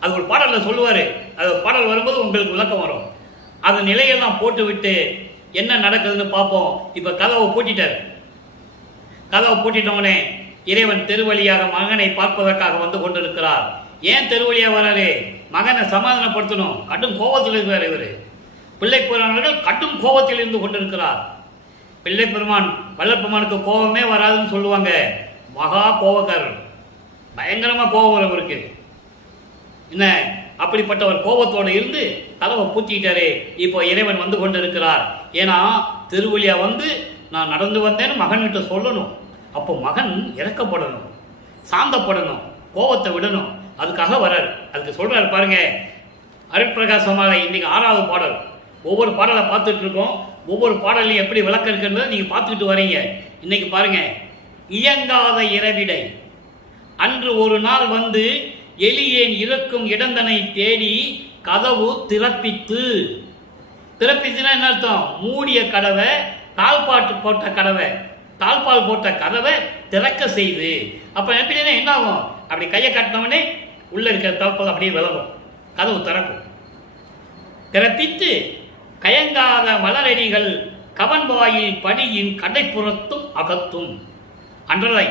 அது ஒரு பாடலில் சொல்லுவார். அது பாடல் வரும்போது உங்களுக்கு விளக்கம் வரும். அந்த நிலையெல்லாம் போட்டு விட்டு என்ன நடக்குதுன்னு பார்ப்போம். இப்போ கதவை பூட்டிட்டார். கதவை பூட்டிட்டவனே இறைவன் தெருவழியாக மகனை பார்ப்பதற்காக வந்து கொண்டிருக்கிறார். ஏன் தெருவழியாக வராரு? மகனை சமாதானப்படுத்தணும். கடும் கோபத்தில் இருக்கிறார் இவர். பிள்ளை பெருமானவர்கள் கடும் கோபத்தில் இருந்து கொண்டிருக்கிறார். பிள்ளை பெருமான் வல்லப்பெருமானுக்கு கோபமே வராதுன்னு சொல்லுவாங்க. மகா கோபக்காரர், பயங்கரமா கோபம் வரும் இருக்கு. என்ன அப்படிப்பட்ட ஒரு கோபத்தோடு இருந்து கதவை பூத்திட்டாரு. இப்போ இறைவன் வந்து கொண்டு இருக்கிறார். ஏன்னா திருவழியா வந்து நான் நடந்து வந்தேன்னு மகன்கிட்ட சொல்லணும். அப்போ மகன் இறக்கப்படணும், சாந்தப்படணும், கோபத்தை விடணும். அதுக்காக வர்றாரு. அதுக்கு சொல்றாரு பாருங்க. அருட்பிரகாசமாலை இன்னைக்கு 6வது பாடல். ஒவ்வொரு பாடலை பார்த்துட்டு இருக்கோம். ஒவ்வொரு பாடலையும் எப்படி விளக்கம் இருக்குன்றதை நீங்க பார்த்துக்கிட்டு வரீங்க. இன்னைக்கு பாருங்க. இயங்காத இரவிடை அன்று ஒரு நாள் வந்து எலியேன் இருக்கும் இடந்தனை தேடி கதவு திறப்பித்து. திறப்பிச்சுன்னா என்ன அர்த்தம்? மூடிய கதவை, தாழ்பாட்டு போட்ட கதவை, தாழ்பால் போட்ட கதவை திறக்க செய்து. அப்ப எப்படின்னா என்ன ஆகும்? அப்படி கையை காட்டினவனே உள்ள இருக்கிற தாழ்பால் அப்படியே விலகும், கதவு திறக்கும். திறப்பித்து கயங்காத மலரடிகள் கவன்வாயில் படியின் கடைப்புறத்தும் அகத்தும். அன்றரை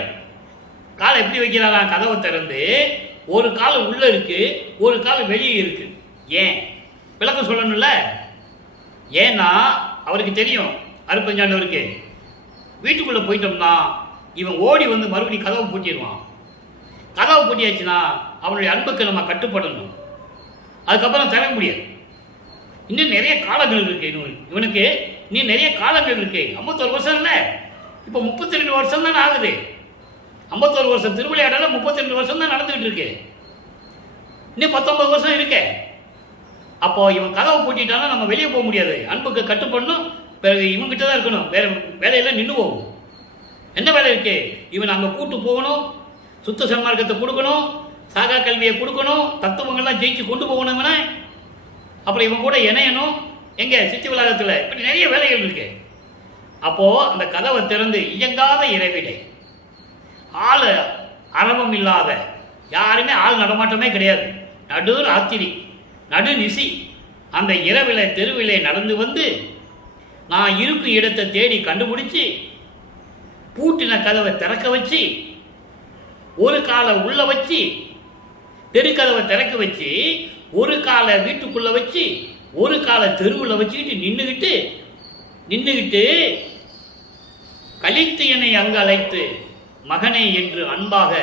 காலை எப்படி வைக்கிறாரா? கதவை திறந்து ஒரு கால் உள்ள இருக்கு, ஒரு கால் வெளியே இருக்கு. ஏன் விளக்கம் சொல்லணும்ல? ஏன்னா அவருக்கு தெரியும், அருப்பஞ்சாண்டவருக்கு வீட்டுக்குள்ள போயிட்டோம்னா இவன் ஓடி வந்து மறுபடியும் கதவை பூட்டிடுவான். கதவை பூட்டியாச்சுன்னா அவனுடைய அன்புக்கு நம்ம கட்டுப்படணும். அதுக்கப்புறம் தர முடியாது. இன்னும் நிறைய காலங்கள் இருக்கு இவனுக்கு. இன்னும் நிறைய காலங்கள் இருக்கு. 51 வருஷம் இல்லை, இப்போ 32 வருஷம் தானே ஆகுது. 51 வருஷம் திருவிளையாடல 32 வருஷம் தான் நடந்துகிட்டு இருக்கு. இன்னும் 19 வருஷம் இருக்கு. அப்போ இவன் கதவை பூட்டிட்டானா நம்ம வெளியே போக முடியாது. அன்புக்கு கட்டுப்படணும். பிறகு இவன்கிட்ட தான் இருக்கணும். வேற வேலையெல்லாம் நின்று போகும். என்ன வேலை இருக்கு? இவன் அங்கே கூட்டு போகணும், சுத்த சன்மார்க்கத்தை கொடுக்கணும், சாகா கல்வியை கொடுக்கணும், தத்துவங்கள்லாம் ஜெயிச்சு கொண்டு போகணும். இவனை அப்புறம் இவன் கூட இணையணும். எங்க சித்தி விளாகத்தில் இப்படி நிறைய வேலைகள் இருக்கு. அப்போ அந்த கதவை திறந்து இயங்காத இறைவிடை, ஆள் அரவம் இல்லாத, யாருமே ஆள் நடமாட்டமே கிடையாது, நடு ராத்திரி நடு நிசி அந்த இரவில தெருவிலே நடந்து வந்து நான் இருக்கும் இடத்தை தேடி கண்டுபிடிச்சு பூட்டின கதவை திறக்க வச்சு ஒரு காலை உள்ள வச்சு தெருக்கதவை திறக்க வச்சு ஒரு காலை வீட்டுக்குள்ள வச்சு ஒரு காலை தெருவுல வச்சுக்கிட்டு நின்னுகிட்டு கழித்து என்னை அங்கு அழைத்து மகனே என்று அன்பாக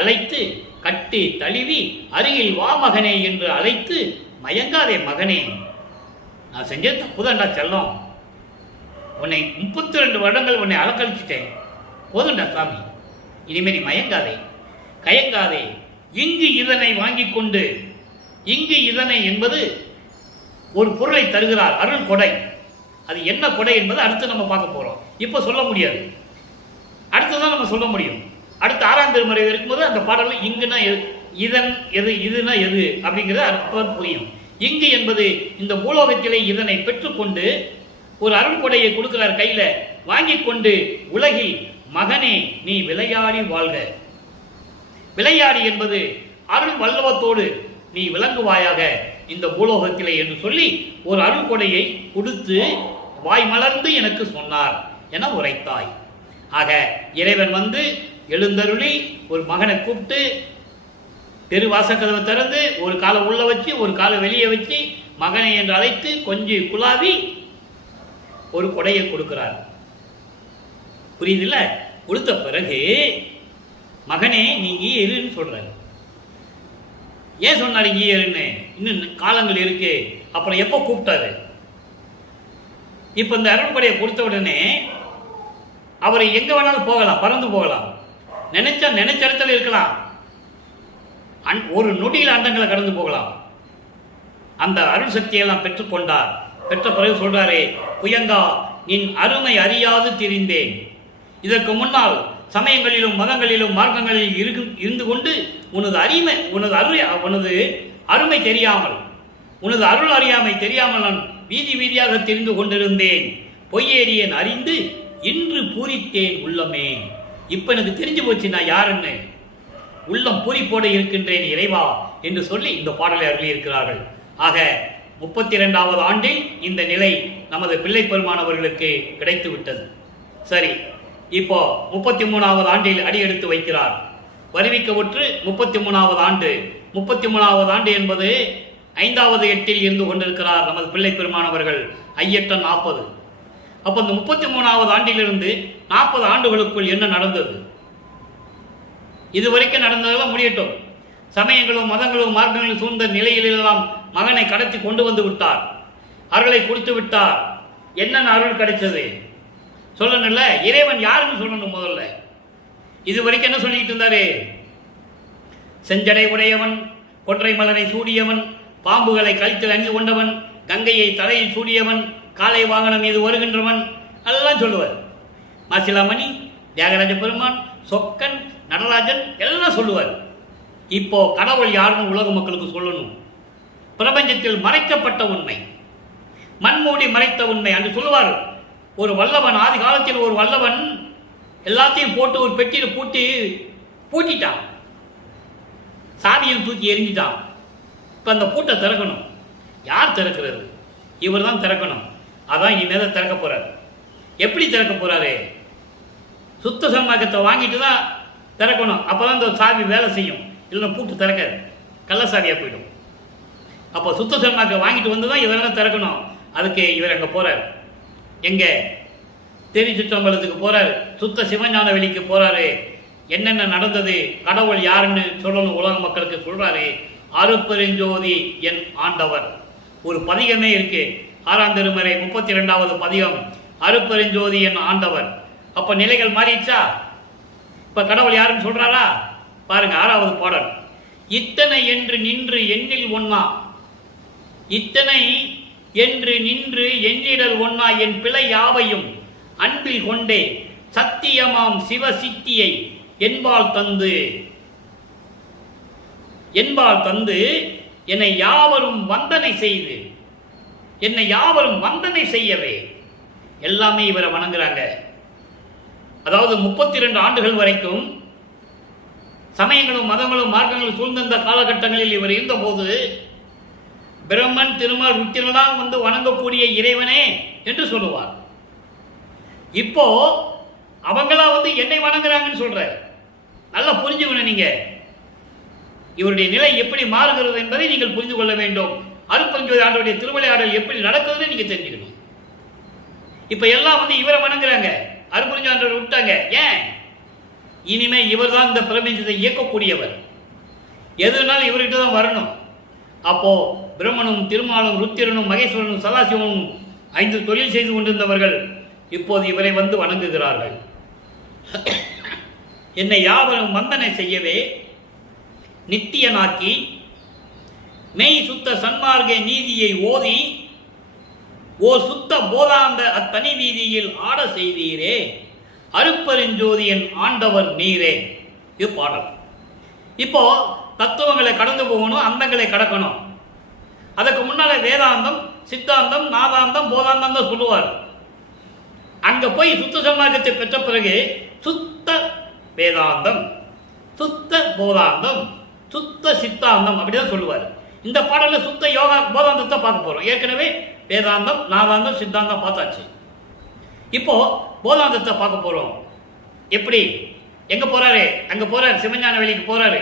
அழைத்து கட்டி தழுவி அருகில் வா மகனே என்று அழைத்து மயங்காதே மகனே, நான் செஞ்ச தப்புதான்டா செல்லம், உன்னை 32 வருடங்கள் உன்னை அலக்கழிச்சிட்டேன், போதும்டா சாமி, இனிமேல் நீ மயங்காதே கயங்காதே, இங்கு இதனை வாங்கி கொண்டு. இங்கு இதனை என்பது ஒரு பொருளை தருகிறார், அருள் கொடை. அது என்ன கொடை என்பது அடுத்து நம்ம பார்க்க போறோம். இப்போ சொல்ல முடியாது, அடுத்துதான் நம்ம சொல்ல முடியும். அடுத்த 6ஆம் திருமுறை இருக்கும்போது அந்த பாடல் இங்குனா இதன் எது, இதுனா எது அப்படிங்கிறது அர்த்தம் புரியும். இங்கு என்பது இந்த பூலோகத்திலே இதனை பெற்றுக்கொண்டு ஒரு அருள் கொடையை கொடுக்கிறார் கையில, வாங்கி கொண்டு உலகில் மகனே நீ விளையாடி வாழ்க. விளையாடி என்பது அருள் வல்லவத்தோடு நீ விளங்குவாயாக இந்த பூலோகத்திலே என்று சொல்லி ஒரு அருள் கொடையை கொடுத்து வாய் மலர்ந்து எனக்கு சொன்னார் என உரைத்தாய். ஆக இறைவன் வந்து எழுந்தருளி ஒரு மகனை கூப்பிட்டு தெருவாசக்கதவை திறந்து ஒரு காலை உள்ள வச்சு ஒரு காலை வெளியே வச்சு மகனை என்று அழைத்து கொஞ்சம் குலாவி ஒரு கொடையை கொடுக்கிறார். புரியுதுல்ல? கொடுத்த பிறகு மகனே நீ இங்கே இருன்னு சொல்றாரு. ஏன் சொன்னாரு இங்கே இருன்னு? இன்னும் காலங்கள் இருக்கு. அப்புறம் எப்போ கூப்பிட்டாரு? இப்ப இந்த அருள்படையை கொடுத்த உடனே அவரை எங்க வேணாலும் போகலாம், பறந்து போகலாம், நினைச்ச இடத்துல இருக்கலாம். ஒரு நொடியில் அண்டங்களை கடந்து போகலாம். அந்த அருள் சக்தியெல்லாம் பெற்றுக்கொண்டார். பெற்ற பிறகு சொல்றாரே, புயங்கா நின் அருமை அறியாது திரிந்தேன். இதற்கு முன்னால் சமயங்களிலும் மதங்களிலும் மார்க்கங்களில் இருந்து கொண்டு உனது அருமை தெரியாமல், உனது அருள் அறியாமை தெரியாமல் நான் வீதி வீதியாக தெரிந்து கொண்டிருந்தேன். பொய்யேறியேன் அறிந்து இன்று பூரித்தேன் உள்ளமே. இப்ப எனக்கு தெரிஞ்சு போச்சு நான் யாருன்னு, உள்ளம் பூரிப்போடு இருக்கின்றேன் இறைவா என்று சொல்லி இந்த பாடலை அருளியிருக்கிறார்கள். ஆக 32வது ஆண்டில் இந்த நிலை நமது பிள்ளை பெருமானவர்களுக்கு கிடைத்து விட்டது. சரி, இப்போ 33வது ஆண்டில் அடியெடுத்து வைக்கிறார். வருவிக்கவுற்று 33வது ஆண்டு. 33வது ஆண்டு என்பது 5வது எட்டில் இருந்து கொண்டிருக்கிறார் நமது பிள்ளை பெருமானவர்கள். ஐயட்டம் 40. அப்போ இந்த 33வது ஆண்டிலிருந்து 40 ஆண்டுகளுக்குள் என்ன நடந்தது? இதுவரைக்கும் நடந்ததெல்லாம் முடியட்டும். சமயங்களும் மதங்களும் மார்க்கங்களும் சூழ்ந்த நிலையிலெல்லாம் மகனை கடத்தி கொண்டு வந்து விட்டார். அருளை கொடுத்து விட்டார். என்னென்ன அருள் கிடைச்சது சொல்லணும்ல. இறைவன் யாருன்னு சொல்லணும் முதல்ல. இது வரைக்கும் என்ன சொல்லிட்டு இருந்தாரு? செஞ்சடை உடையவன், கொன்றை மலரை சூடியவன், பாம்புகளை கழுத்தில் அணிந்து கொண்டவன், கங்கையை தலையில் சூடியவன், காலை வாகனம் மீது வருகின்றவன், அதெல்லாம் சொல்லுவார். மாசிலாமணி, தியாகராஜ பெருமான், சொக்கன், நடராஜன் எல்லாம் சொல்லுவார். இப்போ கடவுள் யாருன்னு உலக மக்களுக்கு சொல்லணும். பிரபஞ்சத்தில் மறைக்கப்பட்ட உண்மை, மண்மூடி மறைத்த உண்மை என்று சொல்லுவார். ஒரு வல்லவன், ஆதி காலத்தில் ஒரு வல்லவன் எல்லாத்தையும் போட்டு ஒரு பெட்டியில் பூட்டிட்டான். சாவியும் தூக்கி எரிஞ்சிட்டான். இப்போ அந்த பூட்டை திறக்கணும். யார் திறக்கிறது? இவர் தான் திறக்கணும். அதான் இனிமேல் திறக்க போறாரு. எப்படி திறக்க போறாரு? சுத்த சன்மார்க்கத்தை வாங்கிட்டு தான் திறக்கணும். அப்போதான் இந்த சாவி வேலை செய்யும். இல்லை பூட்டு திறக்காது, கள்ள சாவியாக போயிடும். அப்போ சுத்த சன்மார்க்கம் வாங்கிட்டு வந்து தான் இவரெல்லாம் திறக்கணும். அதுக்கு இவர் அங்கே போறார். எங்கே? திருச்சிற்றம்பலத்துக்கு போறாரு. சுத்த சிவஞான வெளிக்கு போறாரு. என்னென்ன நடந்தது, கடவுள் யாருன்னு சொல்லணும் உலக மக்களுக்கு சொல்றாரு. அருப்பெருஞ்சோதி என் ஆண்டவர். ஒரு பதிகமே இருக்கு. 6ஆம் திருமறை 32வது பதிகம், அருப்பெருஞ்சோதி என் ஆண்டவர். அப்ப நிலைகள் மாறிடுச்சா? இப்ப கடவுள் யாருன்னு சொல்றாரா? பாருங்க, 6வது பாடல். இத்தனை என்று நின்று எண்ணில் ஒன்னா, இத்தனை என்று நின்று எண்ணிடல் ஒன்னா, என் பிழை யாவையும் அன்பில் கொண்டே சத்தியமாம் சிவ சித்தியை என்பால் தந்து என்னை யாவரும் வந்தனை செய்து, என்னை யாவரும் வந்தனை செய்யவே. எல்லாமே இவரை வணங்குறாங்க. அதாவது 32 ஆண்டுகள் வரைக்கும் சமயங்களும் மதங்களும் மார்க்கங்களும் சூழ்ந்த காலகட்டங்களில் இவர் இருந்தபோது பிரம்மன், திருமால், ருத்திரலாம் வந்து வணங்கக்கூடிய இறைவனே என்று சொல்லுவார். இப்போ அவங்களா வந்து என்னை வணங்குறாங்கன்னு சொல்ற. நல்லா புரிஞ்சுக்கணும். நீங்க இவருடைய நிலை எப்படி மாறுகிறது என்பதை நீங்கள் புரிந்து கொள்ள வேண்டும். அருட்பெருஞ்சோதி ஆண்டவருடைய திருவிளையாடல் எப்படி நடக்குதுன்னு நீங்க தெரிஞ்சுக்கணும். இப்ப எல்லாம் வந்து இவரை வணங்குறாங்க, அருட்பெருஞ்சோதி ஆண்டவர் விட்டாங்க. ஏன்? இனிமே இவர் தான் இந்த பிரபஞ்சத்தை இயக்கக்கூடியவர். எதுனாலும் இவர்கிட்ட தான் வரணும். அப்போ பிரம்மனும், திருமாலும், ருத்திரனும், மகேஸ்வரனும், சதாசிவனும் 5 தொழில் செய்து கொண்டிருந்தவர்கள் இப்போது இவரை வந்து வணங்குகிறார்கள். என்னை யாவரும் வந்தனை செய்யவே நித்தியனாக்கி மெய் சுத்த சன்மார்க்க நீதியை ஓதி ஓ சுத்த போதாந்த அத்தனி வீதியில் ஆட செய்தீரே, அருப்பெருஞ்சோதியின் ஆண்டவர் நீரே. இது பாடல். இப்போ தத்துவங்களை கடந்து போகணும், அந்தங்களை கடக்கணும். அதுக்கு முன்னால வேதாந்தம், சித்தாந்தம், நாதாந்தம், போதாந்தம் தான் சொல்லுவார். அங்க போய் சுத்த சன்மார்க்கத்தை பெற்ற பிறகு சுத்த வேதாந்தம், சுத்த போதாந்தம், சுத்த சித்தாந்தம் அப்படிதான் சொல்லுவார். இந்த பாடல சுத்த யோகா போதாந்தத்தை பார்க்க போறோம். ஏற்கனவே வேதாந்தம், நாதாந்தம், சித்தாந்தம் பார்த்தாச்சு. இப்போ போதாந்தத்தை பார்க்க போறோம். எப்படி? எங்க போறாரு? அங்க போறாரு, சிவஞான வெளிக்கு போறாரு.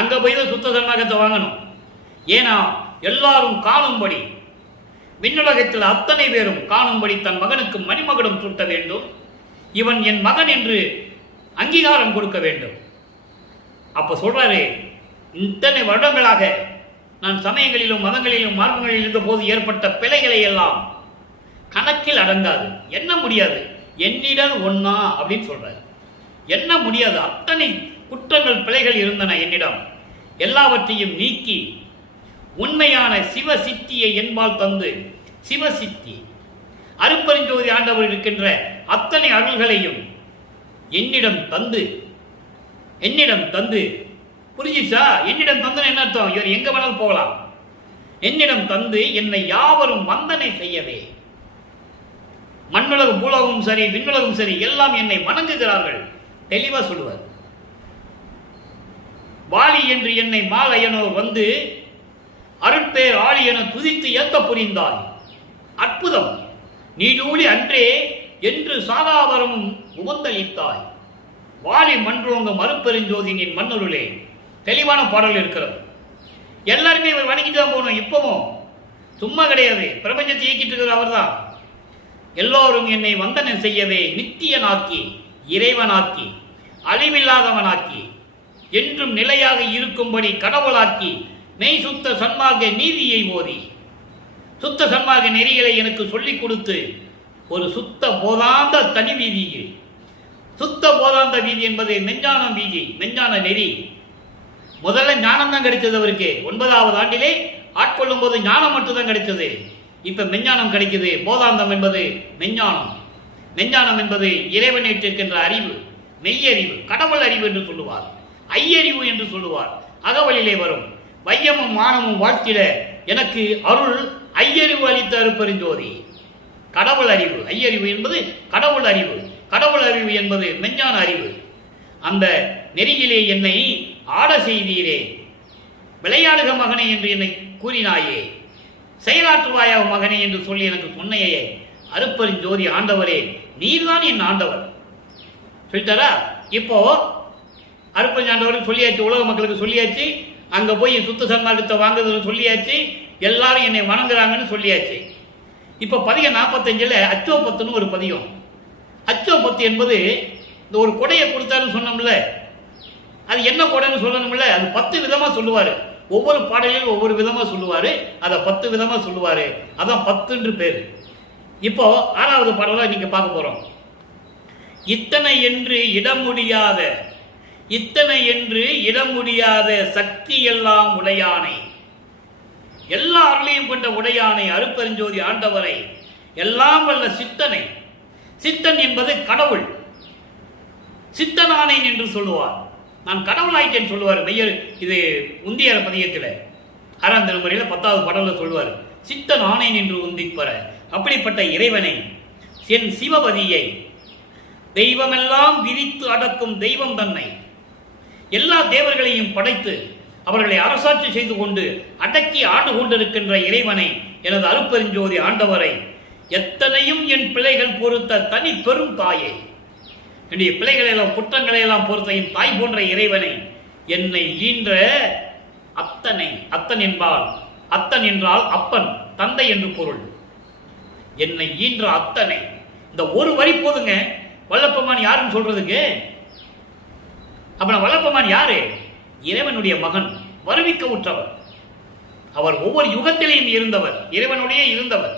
அங்க போய் தான் சுத்த சன்மார்க்கத்தை வாங்கணும். ஏன்னா எல்லாரும் காணும்படி, விண்ணுலகத்தில் அத்தனை பேரும் காணும்படி தன் மகனுக்கு மணிமகுடம் சூட்ட வேண்டும். இவன் என் மகன் என்று அங்கீகாரம் கொடுக்க வேண்டும். அப்ப சொல்றாரு, இத்தனை வருடங்களாக நான் சமயங்களிலும் மதங்களிலும் மார்க்கங்களில் இருந்த போது ஏற்பட்ட பிழைகளை எல்லாம் கணக்கில் அடங்காது, எண்ண முடியாது. என்னிடம் ஒன்னா அப்படின்னு சொல்றாரு. எண்ண முடியாது. அத்தனை குற்றங்கள், பிழைகள் இருந்தன என்னிடம். எல்லாவற்றையும் நீக்கி உண்மையான சிவசித்தியை என்பால் தந்து, சிவசித்தி அருட்பெருஞ்சோதி ஆண்டவர் இருக்கின்ற அத்தனை அருள்களையும் என்னிடம் தந்து புரிஞ்சிச்சா? என்னிடம் தந்து என்ன அர்த்தம்? இவர் எங்க வேணாலும் போகலாம். என்னிடம் தந்து என்னை யாவரும் வந்தனை செய்யவே. மண்ணுலகம் பூலோகம் சரி, விண்ணுலகம் சரி, எல்லாம் என்னை வணங்குகிறார்கள். தெளிவா சொல்லுவார். வாலி என்று என்னை மாலையனோர் வந்து அருட்பேர் ஆளி என துதித்து ஏத்த புரிந்தாய். அற்புதம். நீடூழி அன்றே என்று சாதாவரமும் உமந்தளித்தாய். வாலி மன்றோங்க மறுப்பெருஞ்சோதியின் மன்னருளே. தெளிவான பாடல் இருக்கிறது. எல்லாருமே இவர் வணங்கிட்டு தான் போகணும். இப்பவும் சும்மா கிடையாது. பிரபஞ்சத்தை இயக்கிட்டு இருக்கிற அவர் தான். எல்லோரும் என்னை வந்தனை செய்யவே நித்தியனாக்கி, இறைவனாக்கி, அழிவில்லாதவனாக்கி, என்றும் நிலையாக இருக்கும்படி கடவுளாக்கி, மெய் சுத்த சன்மார்க்க நீதியை ஓதி, சுத்த சன்மார்க்க நெறிகளை எனக்கு சொல்லிக் கொடுத்து, ஒரு சுத்த போதாந்த தனி வீதியில், சுத்த போதாந்த வீதி என்பது மெஞ்ஞானம் வீதி, மெஞ்ஞான நெறி. முதல்ல ஞானம் தான் கிடைச்சது அவருக்கு. 9வது ஆண்டிலே ஆட்கொள்ளும் போது ஞானம் மட்டும்தான் கிடைச்சது. இப்ப மெஞ்ஞானம் கிடைக்குது. போதாந்தம் என்பது மெஞ்ஞானம். மெஞ்ஞானம் என்பது இறைவனேற்றிருக்கின்ற அறிவு, மெய்யறிவு, கடவுள் அறிவு என்று சொல்லுவார். ஐயறிவு என்று சொல்லுவார். அகவலிலே வரும். வையமும் மானமும் வாழ்த்திட எனக்கு அருள் ஐயறிவு அளித்த அருட்பெருஞ்சோதி. கடவுள் அறிவு. ஐயறிவு என்பது கடவுள் அறிவு. கடவுள் அறிவு என்பது மெஞ்ஞான அறிவு. அந்த நெறியிலே என்னை ஆட செய்தீரே. விளையாடுக மகனே என்று என்னை கூறினாயே. செயலாற்றுவாயாக மகனே என்று சொல்லி எனக்கு சொன்னையே. அருட்பெருஞ்சோதி ஆண்டவரே, நீர்தான் என் ஆண்டவர். சொல்லிட்டாரா? இப்போ அருட்பெருஞ்சாண்டவருக்கு சொல்லியாச்சு, உலக மக்களுக்கு சொல்லியாச்சு. அங்க போய் சுத்த சன்மார்க்கத்தை வாங்குறதுன்னு சொல்லியாச்சு. எல்லாரும் என்னை வணங்குறாங்கன்னு சொல்லியாச்சு. இப்ப பதிகம் 45ல அச்சோபத்துன்னு ஒரு பதிகம். அச்சோபத்து என்பது இந்த ஒரு கொடையை கொடுத்தாருன்னு சொன்னோம்ல, அது என்ன கொடைன்னு சொல்லணும்ல, அது 10 விதமா சொல்லுவாரு. ஒவ்வொரு பாடலிலும் ஒவ்வொரு விதமா சொல்லுவாரு. அதை 10 விதமா சொல்லுவாரு. அதான் 10 பேரு. இப்போ 6வது பாடலை நீங்க பார்க்க போறோம். இத்தனை என்று இடம் முடியாத சக்தி எல்லாம் உடையானை, எல்லா அருளையும் கொண்ட உடையானை, அருட்பெருஞ்சோதி ஆண்டவரை, எல்லாம் வல்ல சித்தனை. சித்தன் என்பது கடவுள். சித்தனானேன் என்று சொல்லுவார். நான் கடவுளாயிட்டேன் சொல்லுவார். மெய்யர் இது உந்தியர பதியத்தில் 6ஆம் திருமுறையில் 10வது பாடலில் சொல்லுவார். சித்தன் ஆனேன் என்று உந்திப்பற. அப்படிப்பட்ட இறைவனை, என் சிவபதியை, தெய்வமெல்லாம் விரித்து அடக்கும் தெய்வம் தன்னை, எல்லா தேவர்களையும் படைத்து அவர்களை அரசாட்சி செய்து கொண்டு அடக்கி ஆண்டு கொண்டிருக்கின்ற இறைவனை, எனது அருட்பெருஞ்சோதி ஆண்டவரை, எத்தனையும் என் பிள்ளைகள் பொறுத்த தனி பெரும் தாயை, என்னுடைய பிள்ளைகளை எல்லாம் குற்றங்களை எல்லாம் பொறுத்த என் தாய் போன்ற இறைவனை, என்னை ஈன்ற அத்தனை. அத்தன் என்பால், அத்தன் என்றால் அப்பன், தந்தை என்று பொருள். என்னை ஈன்ற அத்தனை. இந்த ஒரு வரி போதுங்க வல்லப்பமான் யாருன்னு சொல்றதுக்கு. அப்ப வல்லப்பமான் யாரு? இறைவனுடைய மகன், வருவிக்க உற்றவர். அவர் ஒவ்வொரு யுகத்திலேயும் இருந்தவர், இறைவனுடைய இருந்தவர்.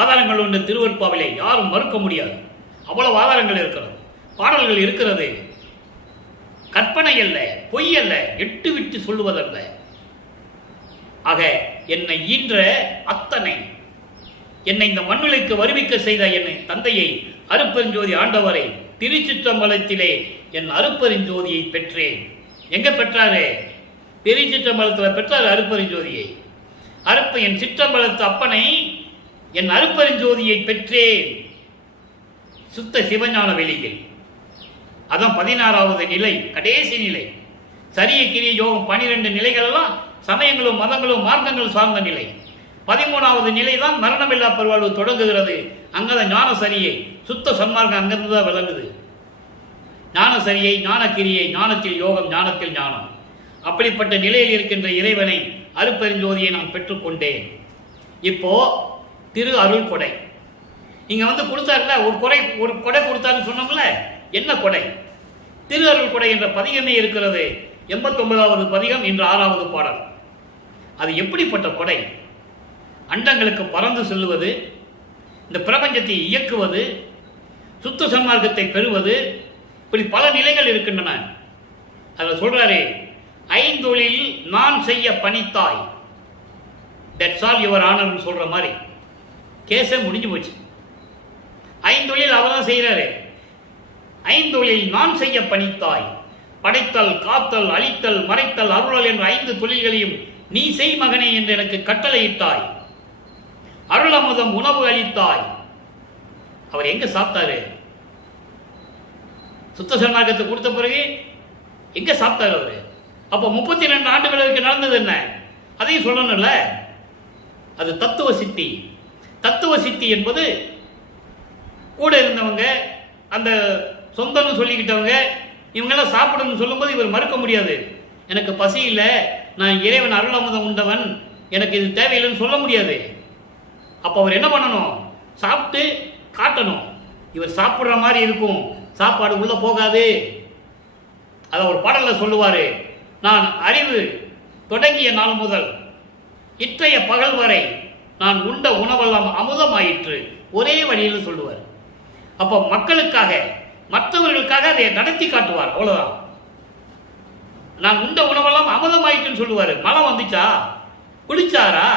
ஆதாரங்கள் உண்டு திருவருட்பாவிலே, யாரும் மறுக்க முடியாது. அவ்வளவு ஆதாரங்கள் இருக்கிறது, பாடல்கள் இருக்கிறது. கற்பனை அல்ல, பொய் அல்ல, எட்டு விட்டு சொல்லுவதல்ல. ஆக என்னை ஈன்ற அத்தனை, என்னை இந்த மண்ணுலைக்கு வருவிக்க செய்த என்னை தந்தையை, அருட்பெருஞ்சோதி ஆண்டவரை, திருச்சிற்றம்பலத்திலே என் அருட்பெருஞ்சோதியை பெற்றேன். எங்க பெற்றாரு? திருச்சிற்றம்பலத்தில் பெற்றார் அருட்பெருஞ்சோதியை. என் சிற்றம்பலத்து அப்பனை, என் அருட்பெருஞ்சோதியை பெற்றேன் சுத்த சிவஞான வெளியில். அதான் 16வது நிலை, கடைசி நிலை. சரிய கிரிய யோகம் 12 நிலைகள் எல்லாம் சமயங்களும் மதங்களும் மார்க்கங்களும் சார்ந்த நிலை. 13வது நிலை தான் மரணமில்லா பெருவாழ்வு தொடங்குகிறது. அங்கதான் ஞான சரியை, சுத்த சன்மார்க்கம் அங்கிருந்து தான் விளங்குது. ஞான சரியை, ஞான கிரியை, ஞானத்தில் யோகம், ஞானத்தில் ஞானம். அப்படிப்பட்ட நிலையில் இருக்கின்ற இறைவனை, அருட்பெருஞ்சோதியை நான் பெற்றுக்கொண்டேன். இப்போ திரு அருள் கொடை இங்க கொடுத்தாருல, ஒரு கொடை கொடுத்தாருன்னு சொன்னோம்ல. என்ன கொடை? திரு அருள் கொடை என்ற பதிகமே இருக்கிறது. 89வது பதிகம், இன்று 6வது பாடல். அது எப்படிப்பட்ட கொடை? அண்டங்களுக்கு பறந்து செல்லுவது, இந்த பிரபஞ்சத்தை இயக்குவது, சுத்த சன்மார்க்கத்தை பெறுவது, இப்படி பல நிலைகள் இருக்கின்றன. அதில் சொல்றாரு, ஐந்தொழில் நான் செய்ய பணித்தாய், தட்ஸ் ஆல் யுவர் ஆனர்னு சொல்ற மாதிரி கேஸே முடிஞ்சு போச்சு. ஐந்தொழில் அவர் தான் செய்கிறாரு. ஐந்தொழில் நான் செய்ய பணித்தாய், படைத்தல், காத்தல், அழித்தல், மறைத்தல், அருளல் என்ற 5 தொழில்களையும் நீ செய் மகனே என்று எனக்கு கட்டளையிட்டாய். அருளமுதம் உணவு அளித்தாய். அவர் எங்க சாப்பிட்டாரு? சுத்த சன்மார்க்கத்தை கொடுத்த பிறகு எங்க சாப்பிட்டாரு அவரு? அப்போ 32 ஆண்டுகளுக்கு நடந்தது என்ன? அதையும் சொல்லணும்ல. அது தத்துவ சித்தி. தத்துவ சித்தி என்பது கூட இருந்தவங்க, அந்த சொந்தம்னு சொல்லிக்கிட்டவங்க, இவங்கெல்லாம் சாப்பிடணும்னு சொல்லும்போது இவர் மறுக்க முடியாது. எனக்கு பசி இல்லை, நான் இறைவன் அருளமுதம் உண்டவன், எனக்கு இது தேவையில்லைன்னு சொல்ல முடியாது. அப்போ அவர் என்ன பண்ணணும்? சாப்பிட்டு காட்டணும். இவர் சாப்பிட்ற மாதிரி இருக்கும், சாப்பாடு உள்ள போகாது. அதை ஒரு பாடல்ல சொல்லுவாரு, நான் அறிவு தொடங்கிய நாள் முதல் இற்றைய பகல் வரை நான் உண்ட உணவெல்லாம் அமுதமாயிற்று, ஒரே வழியில் சொல்லுவார். அப்போ மக்களுக்காக, மற்றவர்களுக்காக அதை நடத்தி காட்டுவார். அவ்வளவுதான். நான் உண்ட உணவெல்லாம் அமுதமாயிட்டுன்னு சொல்லுவார். மலம் வந்துச்சா, குடிச்சாரா?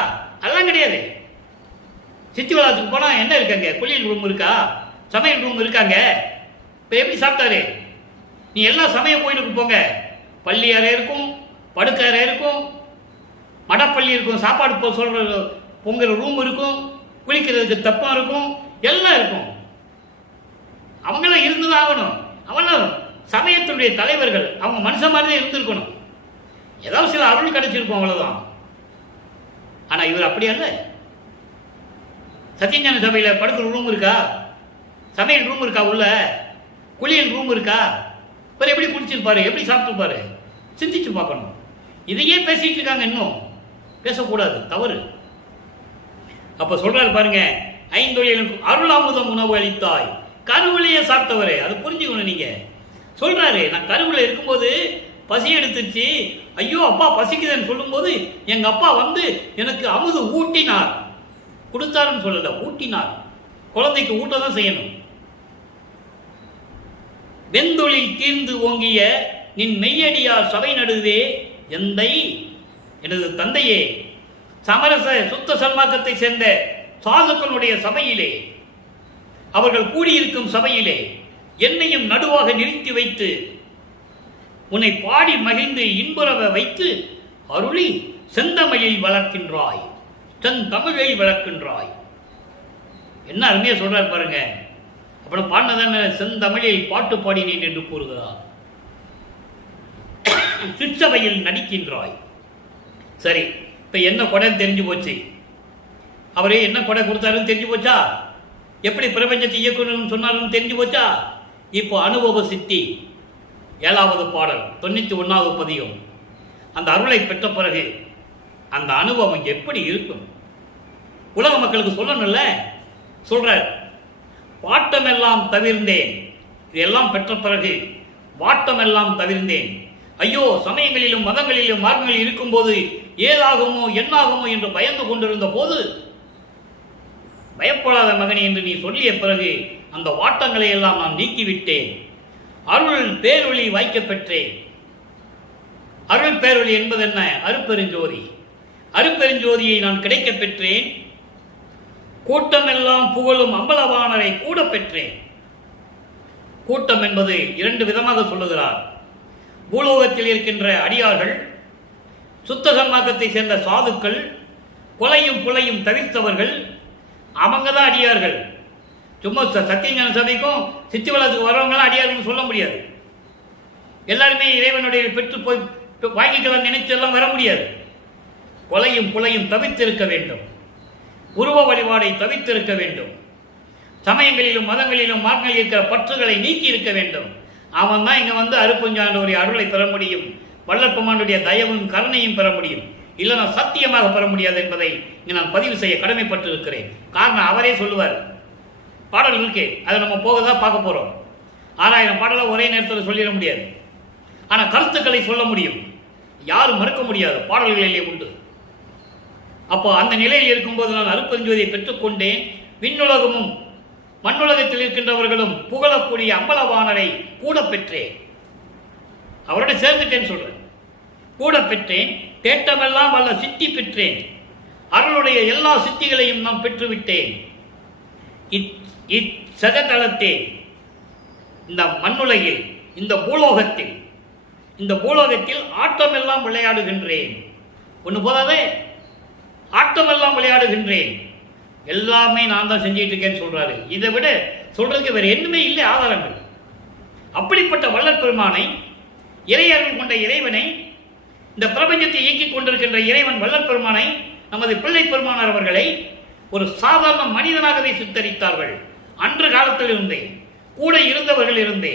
அதெல்லாம் கிடையாது. சித்தி வளாகத்துக்கு போனா என்ன இருக்காங்க? குளியல் ரூம் இருக்கா? சமையல் ரூம் இருக்காங்க? இப்போ எப்படி சாப்பிட்டாரு? நீ எல்லா சமய கோயிலுக்கு போங்க, பள்ளி அறை இருக்கும், படுக்கை அறை இருக்கும், மடப்பள்ளி இருக்கும், சாப்பாடு சொல்ற பொங்குற ரூம் இருக்கும், குளிக்கிறதுக்கு தப்பம் இருக்கும், எல்லாம் இருக்கும். அவங்களாம் இருந்துதான் ஆகணும். அவங்களும் சமயத்தினுடைய தலைவர்கள், அவங்க மனுஷன் மாதிரி இருந்திருக்கணும். ஏதாவது சில அருள் கிடைச்சிருக்கும், அவ்வளவுதான். ஆனா இவர் அப்படி அல்ல. சத்தியஞான சபையில் படுக்கிற ரூம் இருக்கா? சமையல் ரூம் இருக்கா? உள்ள குளியல் ரூம் இருக்கா? இவர் எப்படி குளிச்சிருப்பாரு, எப்படி சாப்பிட்டுருப்பாரு? சிந்திச்சு பார்க்கணும். இதையே பேசிட்டு இருக்காங்க. இன்னும் பேசக்கூடாது, தவறு. அப்ப சொல்றாரு பாருங்க, ஐந்தொழிலுக்கு அருளாமுதம் உணவு அளித்தாய். கருவிலேயே சாப்பிட்டவரே, அது புரிஞ்சுக்கணும். நீங்க சொல்றாரு, நான் கருவில இருக்கும்போது பசி எடுத்துச்சு, ஐயோ அப்பா பசிக்குதுன்னு சொல்லும்போது எங்க அப்பா வந்து எனக்கு அமுது ஊட்டினார். கொடுத்தாருன்னு சொல்லல, ஊட்டினார். குழந்தைக்கு ஊட்ட தான் செய்யணும். வெந்தொழில் தீர்ந்து ஓங்கிய நின் மெய்யடியார் சபை நடுவே எந்தை, எனது தந்தையே, சமரச சுத்த சன்மார்க்கத்தை சேர்ந்த சாதுக்களுடைய சபையிலே, அவர்கள் கூடியிருக்கும் சபையிலே என்னையும் நடுவாக நிறுத்தி வைத்து உன்னை பாடி மகிழ்ந்து இன்புறவ வைத்து அருளி செந்தமிழில் வளர்க்கின்றாய், தன் தமிழை வளர்க்கின்றாய். என்ன அருமையா சொல்றார் பாருங்க. அப்புறம் பாடினதான செந்தமிழில் பாட்டு பாடினேன் என்று கூறுகிறார். சிற்சபையில் நடிக்கின்றாய். சரி, இப்ப என்ன கொடை தெரிஞ்சு போச்சு. அவரே என்ன கொடை கொடுத்தாருன்னு தெரிஞ்சு போச்சா? எப்படி பிரபஞ்சத்தை இயக்கணும்னு சொன்னாருன்னு தெரிஞ்சு போச்சா? இப்போ அனுபவ சித்தி 7வது பாடல் 91வது பதிகம். அந்த அருளை பெற்ற பிறகு அந்த அனுபவம் எப்படி இருக்கும்? உலக மக்களுக்கு சொல்லணும்ல. சொல்றார், வாட்டமெல்லாம் தவிர்ந்தேன். இதெல்லாம் பெற்ற பிறகு வாட்டமெல்லாம் தவிர்ந்தேன். ஐயோ, சமயங்களிலும் மதங்களிலும் மார்க்கங்களில் இருக்கும்போது ஏதாகுமோ என்னாகுமோ என்று பயந்து கொண்டிருந்த போது, பயப்படாத மகனே என்று நீ சொல்லிய பிறகு அந்த வாட்டங்களை எல்லாம் நான் நீக்கிவிட்டேன். அருள் பேரொளி வாய்க்க பெற்றேன். அருள் பேரொளி என்பது என்ன? அருப்பெருஞ்சோதி. அருப்பெருஞ்சோதியை நான் கிடைக்க பெற்றேன். கூட்டமெல்லாம் புகழும் அம்பலவாணரை கூட பெற்றேன். கூட்டம் என்பது 2 விதமாக சொல்லுகிறார். பூலோகத்தில் இருக்கின்ற அடியார்கள், சுத்த சன்மார்க்கத்தை சேர்ந்த சாதுக்கள், கொலையும் புலையும் தவிர்த்தவர்கள், அவங்க தான் அடியார்கள். சும்மா சத்தியஞான சபைக்கும் சித்திவளத்துக்கு வரவங்களாம் அடியார்கள் சொல்ல முடியாது. எல்லாருமே இறைவனுடைய பெற்று போய் வாங்கிக்கலாம் நினைச்செல்லாம் வர முடியாது. கொலையும் புலையும் தவிர்த்திருக்க வேண்டும். உருவ வழிபாடை தவிர்த்திருக்க வேண்டும். சமயங்களிலும் மதங்களிலும் மார்க்கங்களில் இருக்கிற பற்றுகளை நீக்கி இருக்க வேண்டும். அவன் தான் இங்க வந்து அருப்பஞ்சாண்டோடைய அருளை பெற முடியும், வல்லற்பமானுடைய தயவும் கருணையும் பெற முடியும். இல்லைனா சத்தியமாக பெற முடியாது என்பதை இங்கே நான் பதிவு செய்ய கடமைப்பட்டு இருக்கிறேன். காரணம் அவரே சொல்லுவார். பாடல்கள் இருக்கு, அதை நம்ம போகதான் பார்க்க போறோம். 6000 பாடலை ஒரே நேரத்தில் சொல்லிட முடியாது. ஆனால் கருத்துக்களை சொல்ல முடியும், யாரும் மறுக்க முடியாது, பாடல்களிலே உண்டு. அப்போ அந்த நிலையில் இருக்கும்போது நான் அருப்பெருஞ்சோதியை பெற்றுக்கொண்டேன். விண்ணுலகமும் மண்ணுலகத்தில் இருக்கின்றவர்களும் புகழக்கூடிய அம்பலவாணரை கூட பெற்றேன். அவரோட சேர்ந்துட்டேன்னு சொல்றேன். கூட பெற்றேன், தேட்டமெல்லாம் வல்ல சித்தி பெற்றேன், அருளுடைய எல்லா சித்திகளையும் நான் பெற்றுவிட்டேன். இச்சகதளத்தே, இந்த மண்ணுலகில், இந்த பூலோகத்தில் ஆட்டமெல்லாம் விளையாடுகின்றேன். ஒன்று போதாவே, ஆட்டமெல்லாம் விளையாடுகின்றேன், எல்லாமே நான் தான் செஞ்சிட்டு இருக்கேன்னு சொல்றாரு. இதை விட சொல்றதுக்கு வேற என்னமே இல்லை ஆதாரங்கள். அப்படிப்பட்ட வள்ளல் பெருமானை, இறையர்கள் கொண்ட இறைவனை, இந்த பிரபஞ்சத்தை இயக்கிக் கொண்டிருக்கின்ற இறைவன் வள்ளல் பெருமானை, நமது பிள்ளை பெருமானார் அவர்களை ஒரு சாதாரண மனிதனாகவே சித்தரித்தார்கள். அன்று காலத்தில் இருந்தே, கூட இருந்தவர்கள் இருந்தே,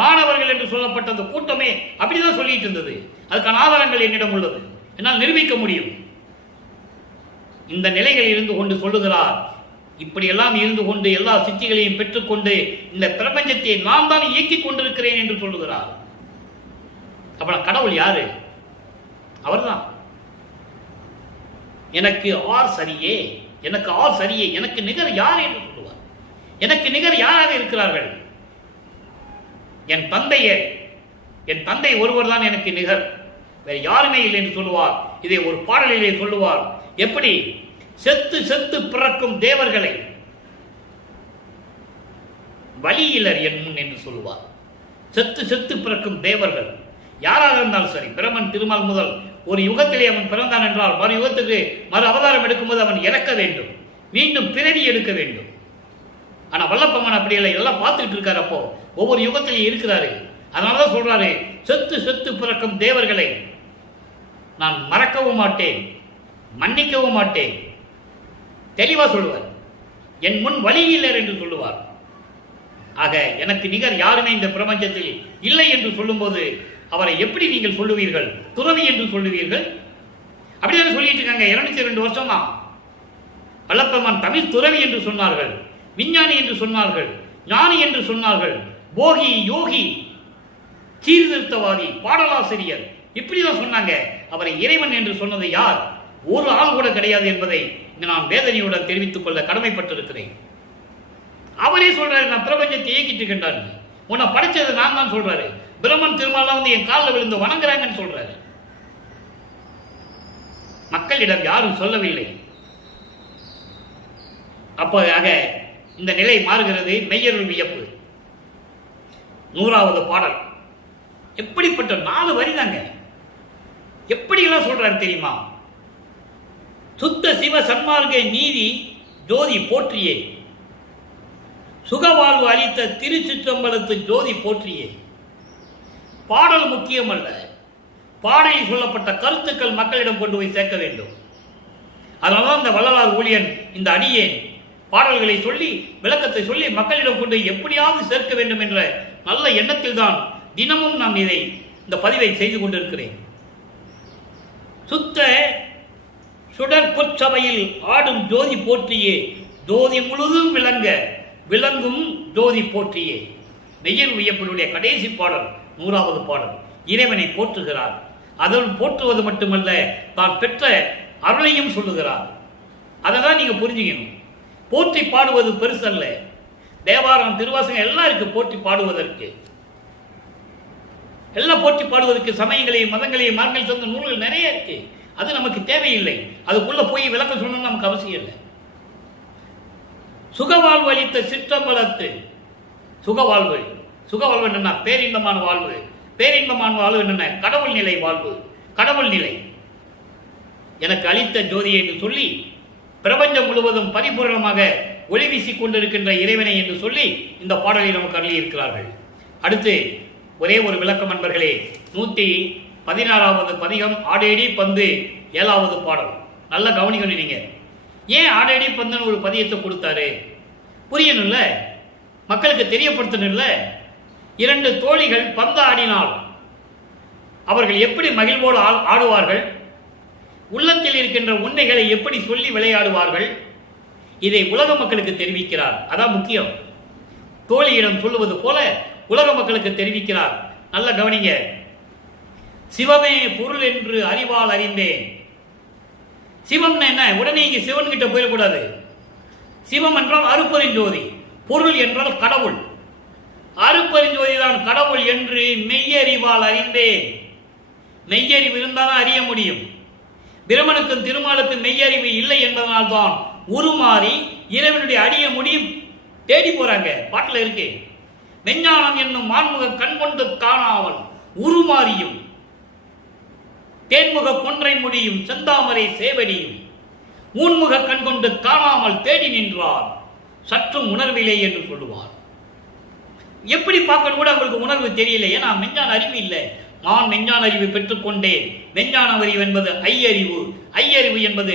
மாணவர்கள் என்று சொல்லப்பட்ட அந்த கூட்டமே அப்படிதான் சொல்லிட்டு இருந்தது. அதுக்கான ஆதாரங்கள் என்னிடம் உள்ளது, என்னால் நிரூபிக்க முடியும். இந்த நிலைகள் இருந்து கொண்டு சொல்லுகிறார், இப்படியெல்லாம் இருந்து கொண்டு எல்லா சித்திகளையும் பெற்றுக்கொண்டு இந்த பிரபஞ்சத்தை நான் தான் இயக்கிக் கொண்டிருக்கிறேன் என்று சொல்லுகிறார். அப்ப கடவுள் யாரு? அவர்தான். எனக்கு ஆர் சரியே, எனக்கு ஆர் சரியே, எனக்கு நிகர் யார் என்று சொல்லுவார். எனக்கு நிகர் யாராக இருக்கிறார்கள்? என் தந்தை ஒருவர் தான் எனக்கு நிகர், வேறு யாருமே இல்லை என்று சொல்லுவார். இதை ஒரு பாடலிலே சொல்லுவார். எப்படி? செத்து செத்து பிறக்கும் தேவர்களை வழியிலர் என் முன் என்று சொல்லுவார். செத்து செத்து பிறக்கும் தேவர்கள் யாராக இருந்தாலும் சரி, பிரமன் திருமால் முதல் ஒரு யுகத்திலே அவன் பிறந்தான் என்றால் மறு யுகத்துக்கு மறு அவதாரம் எடுக்கும்போது அவன் இறக்க வேண்டும், மீண்டும் பிறவி எடுக்க வேண்டும். ஆனா வல்லப்பம்மன் அப்படி இல்லை, எல்லாம் பார்த்துட்டு இருக்காரு. அப்போ ஒவ்வொரு யுகத்திலையும் இருக்கிறாரு. அதனாலதான் சொல்றாரு, செத்து செத்து பிறக்கும் தேவர்களை நான் மறக்கவும் மாட்டேன், மன்னிக்கவும் மாட்டேன். தெளிவா சொல்லுவார். என் முன் வழியிலர் என்று சொல்லுவார். ஆக எனக்கு நிகர் யாருமே இந்த பிரபஞ்சத்தில் இல்லை என்று சொல்லும்போது அவரை எப்படி நீங்கள் சொல்லுவீர்கள்? துறவி என்று சொல்லுவீர்கள்? அப்படிதானே சொல்லிட்டு இருக்காங்க. 202 வருஷமா வல்லப்பெருமான் தமிழ் துறவி என்று சொன்னார்கள், விஞ்ஞானி என்று சொன்னார்கள், ஞானி என்று சொன்னார்கள், போகி, யோகி, சீர்திருத்தவாதி, பாடலாசிரியர், இப்படிதான் சொன்னாங்க. அவரை இறைவன் என்று சொன்னது யார்? ஒரு ஆள் கூட கிடையாது என்பதை நான் வேதனையுடன் தெரிவித்துக் கொள்ள கடமைப்பட்டிருக்கிறேன். அவரே சொல்றாரு, நான் பிரபஞ்சத்தை இயக்கிட்டு இருக்கின்றாரு, உன்னை படைச்சது நான் தான் சொல்றாரு. பிரம்மன் திருமாலாம் வந்து என் காலில் விழுந்து வணங்குறாங்கன்னு சொல்றாரு. மக்களிடம் யாரும் சொல்லவில்லை. அப்போதாக இந்த நிலை மாறுகிறது. மெய்யருள் வியப்பு 100வது பாடல். எப்படிப்பட்ட 4 வரி தாங்க. எப்படியெல்லாம் சொல்றாரு தெரியுமா? சுத்த சிவ சன்மார்க்க நீதி ஜோதி போற்றியே, சுகவாழ்வு அளித்த திருச்சிற்றம்பலத்து ஜோதி போற்றியே. பாடல் முக்கியம் அல்ல, பாடலில் சொல்லப்பட்ட கருத்துக்கள் மக்களிடம் கொண்டு போய் சேர்க்க வேண்டும். அதனால்தான் இந்த வள்ளலார் ஊழியன் இந்த அடியேன் பாடல்களை சொல்லி விளக்கத்தை சொல்லி மக்களிடம் கொண்டு எப்படியாவது சேர்க்க வேண்டும் என்ற நல்ல எண்ணத்தில் தான் தினமும் நான் இந்த பதிவை செய்து கொண்டிருக்கிறேன். சுத்த சுடர் பொற்சபையில் ஆடும் ஜோதி போற்றியே, ஜோதி முழுதும் விளங்கும் ஜோதி போற்றியே. மெய்யர் வியப்பினுடைய கடைசி பாடல் 100வது பாடல். இறைவனை போற்றுகிறார். அதோடு போற்றுவது மட்டுமல்ல, தான் பெற்ற அருளையும் சொல்லுகிறார். அதை தான் நீங்க புரிஞ்சுக்கணும். போற்றி பாடுவது பெருசல்ல. தேவாரம், திருவாசகம் எல்லாம் இருக்கு போற்றி பாடுவதற்கு. எல்லாம் போற்றி பாடுவதற்கு சமயங்களையும் மதங்களையும் மார்க்கங்கள் சொந்த நூல்கள் நிறைய இருக்கு. அது நமக்கு தேவையில்லை. அதுக்குள்ள போய் விளக்கம் சொல்லணும்னு நமக்கு அவசியம் இல்லை. சுகவாழ்வு அளித்த சிற்றம்பலத்து, சுகவாழ்வு என்ன? பேரின்பமான வாழ்வு. பேரின்பமான வாழ்வு என்ன? கடவுள் நிலை வாழ்வு. கடவுள் நிலை எனக்கு அளித்த ஜோதி என்று சொல்லி பிரபஞ்சம் முழுவதும் பரிபூர்ணமாக ஒளி வீசிக் கொண்டிருக்கின்ற இறைவனை என்று சொல்லி இந்த பாடலை நமக்கு அருளி இருக்கிறார்கள். அடுத்து ஒரே ஒரு விளக்கம் அன்பர்களே. 116வது பதிகம் ஆடேடி பந்து 7வது பாடல். நல்ல கவனிக்கணும் நீங்க. ஏன் ஆடேடி பந்துன்னு ஒரு பதியத்தை கொடுத்தாரு? புரியணும்ல, மக்களுக்கு தெரியப்படுத்தணும்ல. 2 தோழிகள் பந்து ஆடினால் அவர்கள் எப்படி மகிழ்வோடு ஆடுவார்கள், உள்ளத்தில் இருக்கின்ற உண்மைகளை எப்படி சொல்லி விளையாடுவார்கள், இதை உலக மக்களுக்கு தெரிவிக்கிறார். அதான் முக்கியம். தோழியிடம் சொல்லுவது போல உலக மக்களுக்கு தெரிவிக்கிறார். நல்ல கவனிங்க. சிவமே பொருள் என்று அறிவால் அறிந்தேன். சிவம்னா என்ன? உடனே இங்க சிவன் கிட்ட போயிடக்கூடாது. சிவம் என்றால் அருப்பெருஞ்சோதி, பொருள் என்றால் கடவுள். அருப்பெருஞ்சோதி தான் கடவுள் என்று மெய்யறிவால் அறிந்தேன். மெய்யறிவு இருந்தால் தான் அறிய முடியும். பிரமனுக்கும் திருமாலுக்கும் மெய்யறிவு இல்லை என்பதனால்தான் உருமாறி இறைவனுடைய அடிய முடியும் தேடி போறாங்க. பாட்டில் இருக்கு, மெஞ்ஞானம் என்னும் மான்முக கண்கொண்டு காணாமல் உருமாறியும் தேன்முக கொன்றை முடியும் செந்தாமரை சேவடியும் ஊன்முக கண்கொண்டு காணாமல் தேடி நின்றார் சற்றும் உணர்வில்லை என்று சொல்லுவார். எப்படி பார்க்கணும் கூட அவங்களுக்கு உணர்வு தெரியல. ஏன்னா மெஞ்ஞான அறிவு இல்லை. நான் மெஞ்ஞான அறிவு பெற்றுக்கொண்டேன். மெஞ்ஞான அறிவு என்பது ஐயறிவு, ஐயறிவு என்பது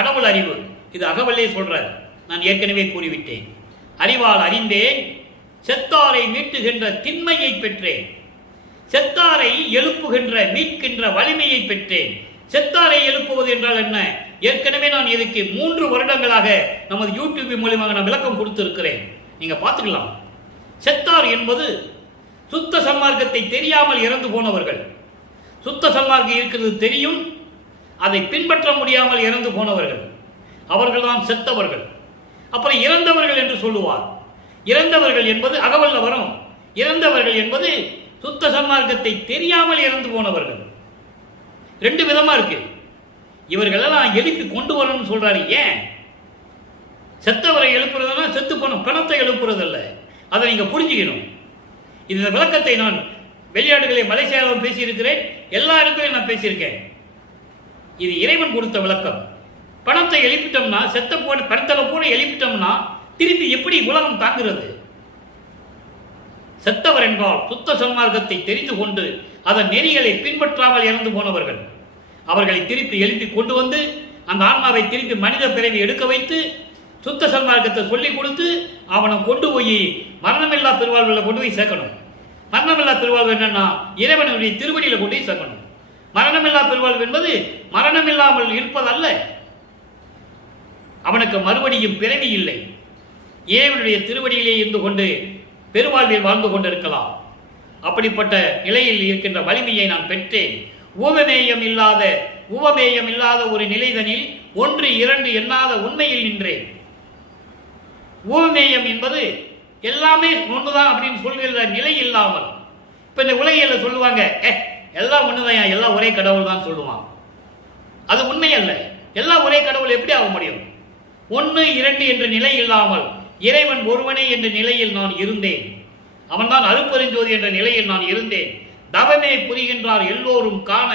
கடவுள் அறிவு. இது அகவல்லே சொல்றார். நான் ஏற்கனவே கூறிவிட்டேன். அறிவால் அறிந்தேன், செத்தாரை மீட்டுகின்ற திண்மையை பெற்றேன், செத்தாரை எழுப்புகின்ற மீட்கின்ற வலிமையை பெற்றேன். செத்தாரை எழுப்புவது என்றால் என்ன? ஏற்கனவே நான் இதுக்கு 3 வருடங்களாக நமது யூடியூப் மூலமாக நான் விளக்கம் கொடுத்திருக்கிறேன். நீங்க பார்த்துக்கலாம். செத்தார் என்பது சுத்த சன்மார்க்கத்தை தெரியாமல் இறந்து போனவர்கள். சுத்த சன்மார்க்கம் இருக்கிறது தெரியும், அதை பின்பற்ற முடியாமல் இறந்து போனவர்கள், அவர்கள்தான் செத்தவர்கள். அப்புறம் இறந்தவர்கள் என்று சொல்லுவார். இறந்தவர்கள் என்பது அகவல்ல வரும். இறந்தவர்கள் என்பது சுத்த சன்மார்க்கத்தை தெரியாமல் இறந்து போனவர்கள். 2 விதமா இருக்கு. இவர்களெல்லாம் எழுப்பி கொண்டு வரணும்னு சொல்றாரு. ஏன்? செத்தவரை எழுப்புறதுன்னா செத்து போன பணத்தை எழுப்புறதல்ல. அதை நீங்க புரிஞ்சுக்கணும். இந்த விளக்கத்தை நான் வெளிநாடுகளில் மலேசியாவில் பேசியிருக்கிறேன், எல்லா இடத்துலையும் நான் பேசியிருக்கேன். இது இறைவன் கொடுத்த விளக்கம். பணத்தை எழுப்பிட்டோம்னா, செத்த போன பணத்தில் போன எழுப்பிட்டோம்னா திருப்பி எப்படி உலகம் தாங்குறது? செத்தவர் என்றால் சுத்த சன்மார்க்கத்தை தெரிந்து கொண்டு அதன் நெறிகளை பின்பற்றாமல் இறந்து போனவர்கள். அவர்களை திருப்பி எழுப்பி கொண்டு வந்து அந்த ஆன்மாவை திருப்பி மனித பிறவி எடுக்க வைத்து சுத்த சன்மார்க்கத்தை சொல்லிக் கொடுத்து அவனை கொண்டு போய் மரணமில்லா பெருவாழ்வில் கொண்டு போய் சேர்க்கணும். மரணமில்லா பெருவாழ்வு என்னன்னா இறைவனுடைய திருவடியில் கொண்டு போய் சேர்க்கணும். மரணமில்லா பெருவாழ்வு என்பது மரணமில்லாமல் இருப்பதல்ல. அவனுக்கு மறுபடியும் பிறவி இல்லை. இறைவனுடைய திருவடியிலே இருந்து கொண்டு பெருவாழ்வில் வாழ்ந்து கொண்டிருக்கலாம். அப்படிப்பட்ட நிலையில் இருக்கின்ற வலிமையை நான் பெற்றேன். உவமேயம் இல்லாத ஒரு நிலைதனில் 1 2 எண்ணாத உண்மையில் நின்றேன். உவமேயம் என்பது எல்லாமே ஒன்றுதான் அப்படின்னு சொல்கிற நிலை இல்லாமல். இப்ப இந்த உலகில சொல்லுவாங்க, எல்லாம் ஒண்ணுதான், எல்லாம் ஒரே கடவுள் தான் சொல்லுவான். அது உண்மை அல்ல. எல்லாம் ஒரே கடவுள் எப்படி ஆக முடியும்? 1 2 என்ற நிலை இல்லாமல் இறைவன் ஒருவனே என்ற நிலையில் நான் இருந்தேன். அவன்தான் அருட்பெருஞ்சோதி என்ற நிலையில் நான் இருந்தேன். தவமே புரிகின்றார் எல்லோரும் காண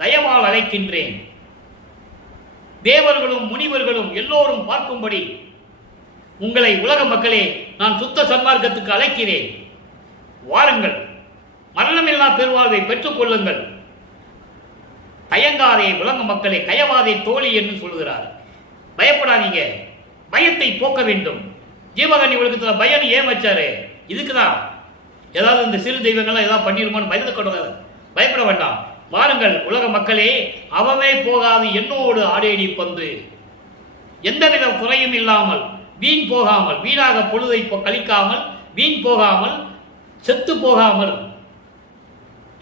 தயவால் அழைக்கின்றேன். தேவர்களும் முனிவர்களும் எல்லோரும் பார்க்கும்படி உங்களை உலக மக்களே நான் சுத்த சன்மார்க்கத்துக்கு அழைக்கிறேன். வாருங்கள், மரணமில்லா பெருவாழ்வை பெற்றுக் கொள்ளுங்கள். தயங்காதே உலக மக்களே, கயவாதே தோழி என்று சொல்கிறார். பயப்படாதீங்க, பயத்தை போக்க வேண்டும். ஜீவகாணி உலகத்தில் பயம் ஏன் வச்சாரு? இதுக்குதான். ஏதாவது இந்த சிறு தெய்வங்கள்லாம் ஏதாவது பண்ணிருமோன்னு பயப்பட வேண்டாம். வாருங்கள் உலக மக்களே, அவமே போகாது என்னோடு ஆடேடி பந்து. எந்தவித குறையும் இல்லாமல், வீண் போகாமல், வீணாக பொழுதை கழிக்காமல், வீண் போகாமல், செத்து போகாமல்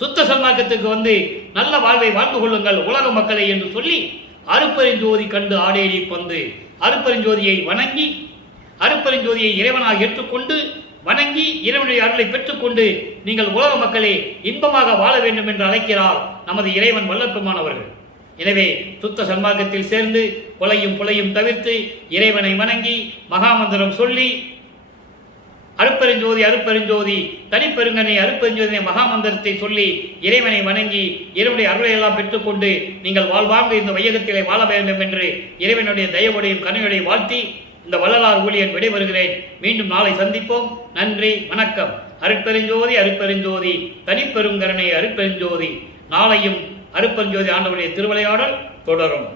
சுத்த சன்மார்க்கத்துக்கு வந்து நல்ல வாழ்வை வாழ்ந்து கொள்ளுங்கள் உலக மக்களை என்று சொல்லி அருட்பெருஞ்சோதி கண்டு ஆடேடி பந்து. அருட்பெருஞ்சோதியை வணங்கி, அருட்பெருஞ்சோதியை இறைவனாக ஏற்றுக்கொண்டு வணங்கி இறைவனுடைய அருளை பெற்றுக்கொண்டு நீங்கள் உலக மக்களே இன்பமாக வாழ வேண்டும் என்று அழைக்கிறார் நமது இறைவன் வல்லபெருமானவர்கள். எனவே சுத்த சன்மார்க்கத்தில் சேர்ந்து கொலையும் புலையும் தவிர்த்து இறைவனை வணங்கி மகாமந்திரம் சொல்லி அருட்பெருஞ்சோதி அருட்பெருஞ்சோதி தனிப்பெருங்கனை அருட்பெருஞ்சோதி மகாமந்திரத்தை சொல்லி இறைவனை வணங்கி இறைவனுடைய அருளை எல்லாம் பெற்றுக்கொண்டு நீங்கள் வாழ்வாங்க இந்த வையகத்திலே வாழ வேண்டும் என்று இறைவனுடைய தயவுடையும் கருணையுடைய வாழ்த்தி இந்த வள்ளலார் ஊழியன் விடைபெறுகிறேன். மீண்டும் நாளை சந்திப்போம். நன்றி, வணக்கம். அருட்பெருஞ்சோதி அருட்பெருஞ்சோதி தனிப்பெருங்கருணை அருட்பெருஞ்சோதி. நாளையும் அருட்பெருஞ்சோதி ஆண்டவருடைய திருவிளையாடல் தொடரும்.